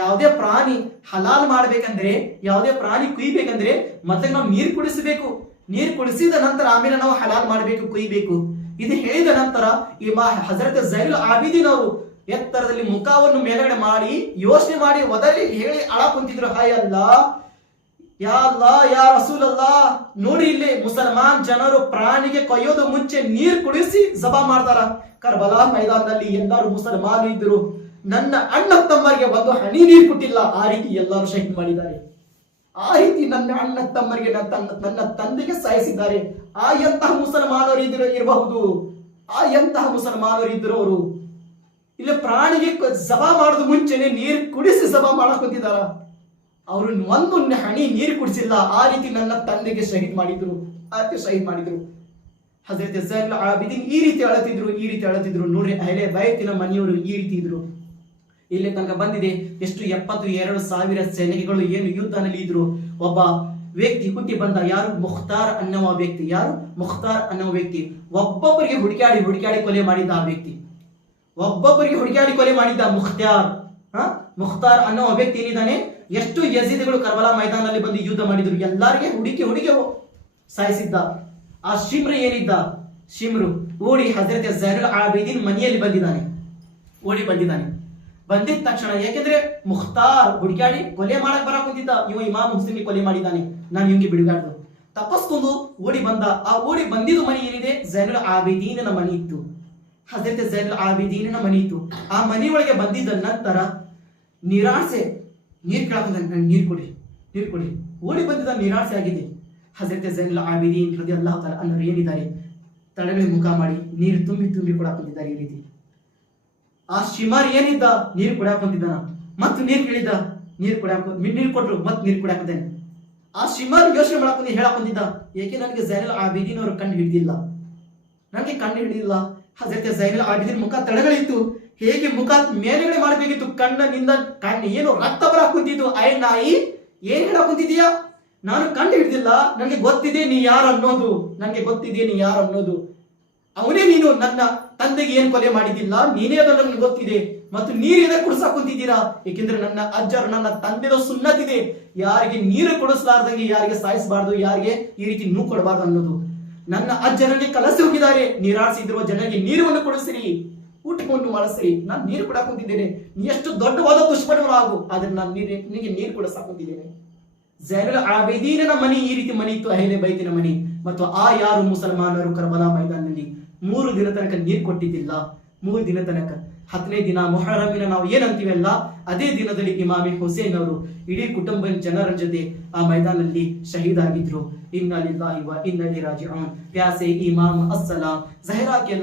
ಯಾವುದೇ ಪ್ರಾಣಿ ಹಲಾಲ್ ಮಾಡ್ಬೇಕಂದ್ರೆ, ಯಾವುದೇ ಪ್ರಾಣಿ ಕುಯ್ಬೇಕಂದ್ರೆ ಮೊದಲಿಗೆ ನಾವು ನೀರು ಕುಡಿಸಬೇಕು. ನೀರು ಕುಡಿಸಿದ ನಂತರ ಆಮೇಲೆ ನಾವು ಹಲಾಲ್ ಮಾಡ್ಬೇಕು, ಕುಯ್ಬೇಕು. ಇದು ಹೇಳಿದ ನಂತರ ಈ ಹಜರತ್ ಝೈನುಲ್ ಆಬಿದೀನ್ ಅವರು ಎತ್ತರದಲ್ಲಿ ಮುಖವನ್ನು ಮೇಲ್ಗಡೆ ಮಾಡಿ ಯೋಚನೆ ಮಾಡಿ ಒದರಿ ಹೇಳಿ ಅಳ ಕುಂತಿದ್ರು, ಹಾಯ್ ಅಲ್ಲಾ, ಯಾ ಅಲ್ಲಾ, ಯಾ ರಸೂಲ್ ಅಲ್ಲಾ, ನೋಡಿ ಇಲ್ಲಿ ಮುಸಲ್ಮಾನ್ ಜನರು ಪ್ರಾಣಿಗೆ ಕೊಯ್ಯೋದು ಮುಂಚೆ ನೀರು ಕುಡಿಸಿ ಜಬಾ ಮಾಡ್ತಾರ. ಕರ್ಬಲಾ ಮೈದಾನದಲ್ಲಿ ಎಲ್ಲರೂ ಮುಸಲ್ಮಾನ್ ಇದ್ರು, ನನ್ನ ಅಣ್ಣ ತಮ್ಮರಿಗೆ ಒಂದು ಹನಿ ನೀರು ಕೊಟ್ಟಿಲ್ಲ. ಆ ರೀತಿ ಎಲ್ಲರೂ ಶಹೀದ್ ಮಾಡಿದ್ದಾರೆ. ಆ ರೀತಿ ನನ್ನ ಅಣ್ಣ ತಮ್ಮರಿಗೆ, ನನ್ನ ತಂದೆಗೆ ಸಾಯಿಸಿದ್ದಾರೆ. ಎಂತಹ ಮುಸಲ್ಮಾನರು ಇರಬಹುದು, ಎಂತಹ ಮುಸಲ್ಮಾನರು ಇದ್ರು ಅವರು. ಇಲ್ಲಿ ಪ್ರಾಣಿಗೆ ಜಬಾ ಮಾಡೋದು ಮುಂಚೆನೆ ನೀರು ಕುಡಿಸಿ ಜಬಾ ಮಾಡಕ್ ಕುಂತಿದಾರ. ಅವರು ಒಂದು ಹನಿ ನೀರು ಕುಡಿಸಿಲ್ಲ. ಆ ರೀತಿ ನನ್ನ ತಂದೆಗೆ ಶಹೀದ್ ಮಾಡಿದ್ರು, ಶಹೀದ್ ಮಾಡಿದ್ರು. ಹಜರತ್ ಝೈನುಲ್ ಆಬಿದೀನ್ ಈ ರೀತಿ ಅಳತಿದ್ರು. ನೋಡ್ರಿ, ಅಹ್ಲೆ ಬೈತಿನ ಮನೆಯವರು ಈ ರೀತಿ ಇದ್ರು. ಇಲ್ಲಿ ತನಕ ಬಂದಿದೆ ಎಷ್ಟು 72,000 ಸೈನಿಕಗಳು ಏನು ಯುದ್ಧನಲ್ಲಿ ಇದ್ರು. ಒಬ್ಬ ವ್ಯಕ್ತಿ ಹುಟ್ಟಿ ಬಂದ, ಯಾರು? ಮುಖ್ತಾರ್ ಅನ್ನುವ ವ್ಯಕ್ತಿ. ಒಬ್ಬೊಬ್ಬರಿಗೆ ಹುಡುಕಾಡಿ ಕೊಲೆ ಮಾಡಿದ್ದ ಆ ವ್ಯಕ್ತಿ. ಮುಖ್ತಾರ್ ಅನ್ನುವ ವ್ಯಕ್ತಿ ಏನಿದ್ದಾನೆ, ಎಷ್ಟು ಯಜೀದ್ಗಳು ಕರ್ಬಲಾ ಮೈದಾನದಲ್ಲಿ ಬಂದು ಯುದ್ಧ ಮಾಡಿದ್ರು, ಎಲ್ಲರಿಗೆ ಹುಡುಕಿ ಸಾಯಿಸಿದ್ದ. ಆ ಶಿಮ್ರು ಓಡಿ ಹಜರತ್ ಝೈನುಲ್ ಆಬಿದೀನ್ ಮನೆಯಲ್ಲಿ ಬಂದಿದ್ದಾನೆ. ಬಂದಿದ ತಕ್ಷಣ, ಯಾಕೆಂದ್ರೆ ಮುಖ್ತಾರ್ ಹುಡುಕಾಡಿ ಕೊಲೆ ಮಾಡಕ್ ಬರಕ್ ಕುಂತಿದ್ದ, ಇವ ಇಮಾಮ್ ಹುಸೇನ್ ಕೊಲೆ ಮಾಡಿದ್ದಾನೆ, ನಾನು ಇವಂಗೆ ಬಿಡಬಾರ್ದು ತಪ್ಪಿಸ್ಕೊಂಡು ಓಡಿ ಬಂದ. ಆ ಓಡಿ ಬಂದಿದ್ದು ಮನೆ ಏನಿದೆ, ಝೈನುಲ್ ಆಬಿದೀನನ ಮನೆ ಇತ್ತು. ಹಜರತ್ ಝೈನುಲ್ ಆಬಿದೀನನ ಮನೆ ಇತ್ತು. ಆ ಮನೆ ಒಳಗೆ ಬಂದಿದ್ದ ನಂತರ ನಿರಾಸೆ, ನೀರ್ ಕೇಳಕ್ಕೆ, ನೀರು ಕೊಡಿ. ಓಡಿ ಬಂದಿದ್ದ, ನಿರಾಸೆ ಆಗಿದೆ. ಹಜರತ್ ಝೈನುಲ್ ಆಬಿದೀನ್ ರದಿಯಲ್ಲಾಹು ತಆಲಾ ಅನ್ನೋರು ಏನಿದ್ದಾರೆ, ತಲೆಗಳಿಗೆ ಮುಖ ಮಾಡಿ ನೀರು ತುಂಬಿ ಕೊಡಕ್ ಬಂದಿದ್ದಾರೆ. ಈ ರೀತಿ ಆ ಶಿಮಾರ್ ಏನಿದ್ದ, ನೀರು ಕೊಡಾಕ್ ಬಂದಿದ್ದಾನ, ಮತ್ತು ನೀರು ಕೇಳಿದ್ದ, ನೀರು ಕೊಟ್ರು, ಮತ್ತೆ ನೀರು ಕೊಡಾಕದೇನೆ. ಆ ಶಿಮಾರ್ ಯೋಚನೆ ಮಾಡಕ್ ಹೇಳಕ್ ಬಂದಿದ್ದ, ಏಕೆ ನನಗೆ ಝೈನುಲ್ ಆಬಿದೀನ್ ಅವರು ಕಂಡು ಹಿಡಿದಿಲ್ಲ. ಹಜರತ್ ಝೈನುಲ್ ಆಬಿದೀನ್ ಮುಖ ತಳಗಳಿತ್ತು, ಹೇಗೆ ಮುಖ ಮೇಲೆಗಡೆ ಮಾಡಬೇಕಿತ್ತು, ಕಣ್ಣು ಏನು ರಕ್ತ ಬರಕ್ ಕುಂತಿದ್ದು. ನಾಯಿ ಏನ್ ಹೇಳಕ್ ಕುಂತಿದೀಯಾ, ನಾನು ಕಂಡು ಹಿಡಿದಿಲ್ಲ, ನನಗೆ ಗೊತ್ತಿದೆ ನೀ ಯಾರು ಅನ್ನೋದು. ಅವನೇ ನೀನು ನನ್ನ ತಂದೆಗೆ ಏನ್ ಕೊಲೆ ಮಾಡಿದ್ದಿಲ್ಲ, ನೀನೇ ಅದು ನನಗೆ ಗೊತ್ತಿದೆ. ಮತ್ತು ನೀರು ಎದಕ್ಕೆ ಕುಡಿಸಕ್ ಕುಂತಿದ್ದೀರಾ, ಏಕೆಂದ್ರೆ ನನ್ನ ಅಜ್ಜರು, ನನ್ನ ತಂದೆದ ಸುನ್ನತಿದೆ, ಯಾರಿಗೆ ನೀರು ಕೊಡಿಸಲಾರ್ದಂಗೆ ಯಾರಿಗೆ ಸಾಯಿಸಬಾರ್ದು, ಯಾರಿಗೆ ಈ ರೀತಿ ನೋವು ಕೊಡಬಾರ್ದು ಅನ್ನೋದು. ನನ್ನ ಅಜ್ಜರಲ್ಲಿ ಕಲಸಿ ಹೋಗಿದ್ದಾರೆ, ನೀರಾಡಿಸಿರುವ ಜನರಿಗೆ ನೀರನ್ನು ಕೊಡಿಸಿರಿ, ಊಟವನ್ನು ಮಾಡಿಸಿರಿ. ನಾನು ನೀರು ಕೊಡಕ್ ಕುಂತಿದ್ದೇನೆ, ನೀ ಎಷ್ಟು ದೊಡ್ಡವಾದ ದುಷ್ಮನವರಾಗು, ಆದ್ರೆ ನಾನು ನಿನಗೆ ನೀರು ಕೊಡಿಸಕ್ ಕುಂತಿದ್ದೇನೆ. ಝೈನುಲ್ ಆಬಿದೀನನ ಮನೆ ಈ ರೀತಿ ಮನೆ ಇತ್ತು, ಅಹ್ಲೆ ಬೈತಿನ ಮನೆ. ಮತ್ತು ಆ ಯಾರು ಮುಸಲ್ಮಾನರು ಕರ್ಬಲಾ ಮೈದಾನದಲ್ಲಿ 3 ದಿನ ತನಕ ನೀರು ಕೊಟ್ಟಿದ್ದಿಲ್ಲ. 3 ದಿನ ತನಕ, 10ನೇ ದಿನ ಮೊಹರಮಿನ ನಾವು ಏನಂತೀವಲ್ಲ, ಅದೇ ದಿನದಲ್ಲಿ ಇಮಾಮೆ ಹುಸೇನ್ ಅವರು ಇಡೀ ಕುಟುಂಬ ಜನರ ಜೊತೆ ಆ ಮೈದಾನದಲ್ಲಿ ಶಹೀದ್ ಆಗಿದ್ರು. ಇನ್ನ ಲಿಲ್ಲಾಹಿ ವ ಇನ್ನ ಇಲೈಹಿ ರಾಜಿಊನ್. ಪ್ಯಾಸೆ ಇಮಾಮ್ ಅಸ್ಸಲಾಂ ಝಹರಾ ಕೆ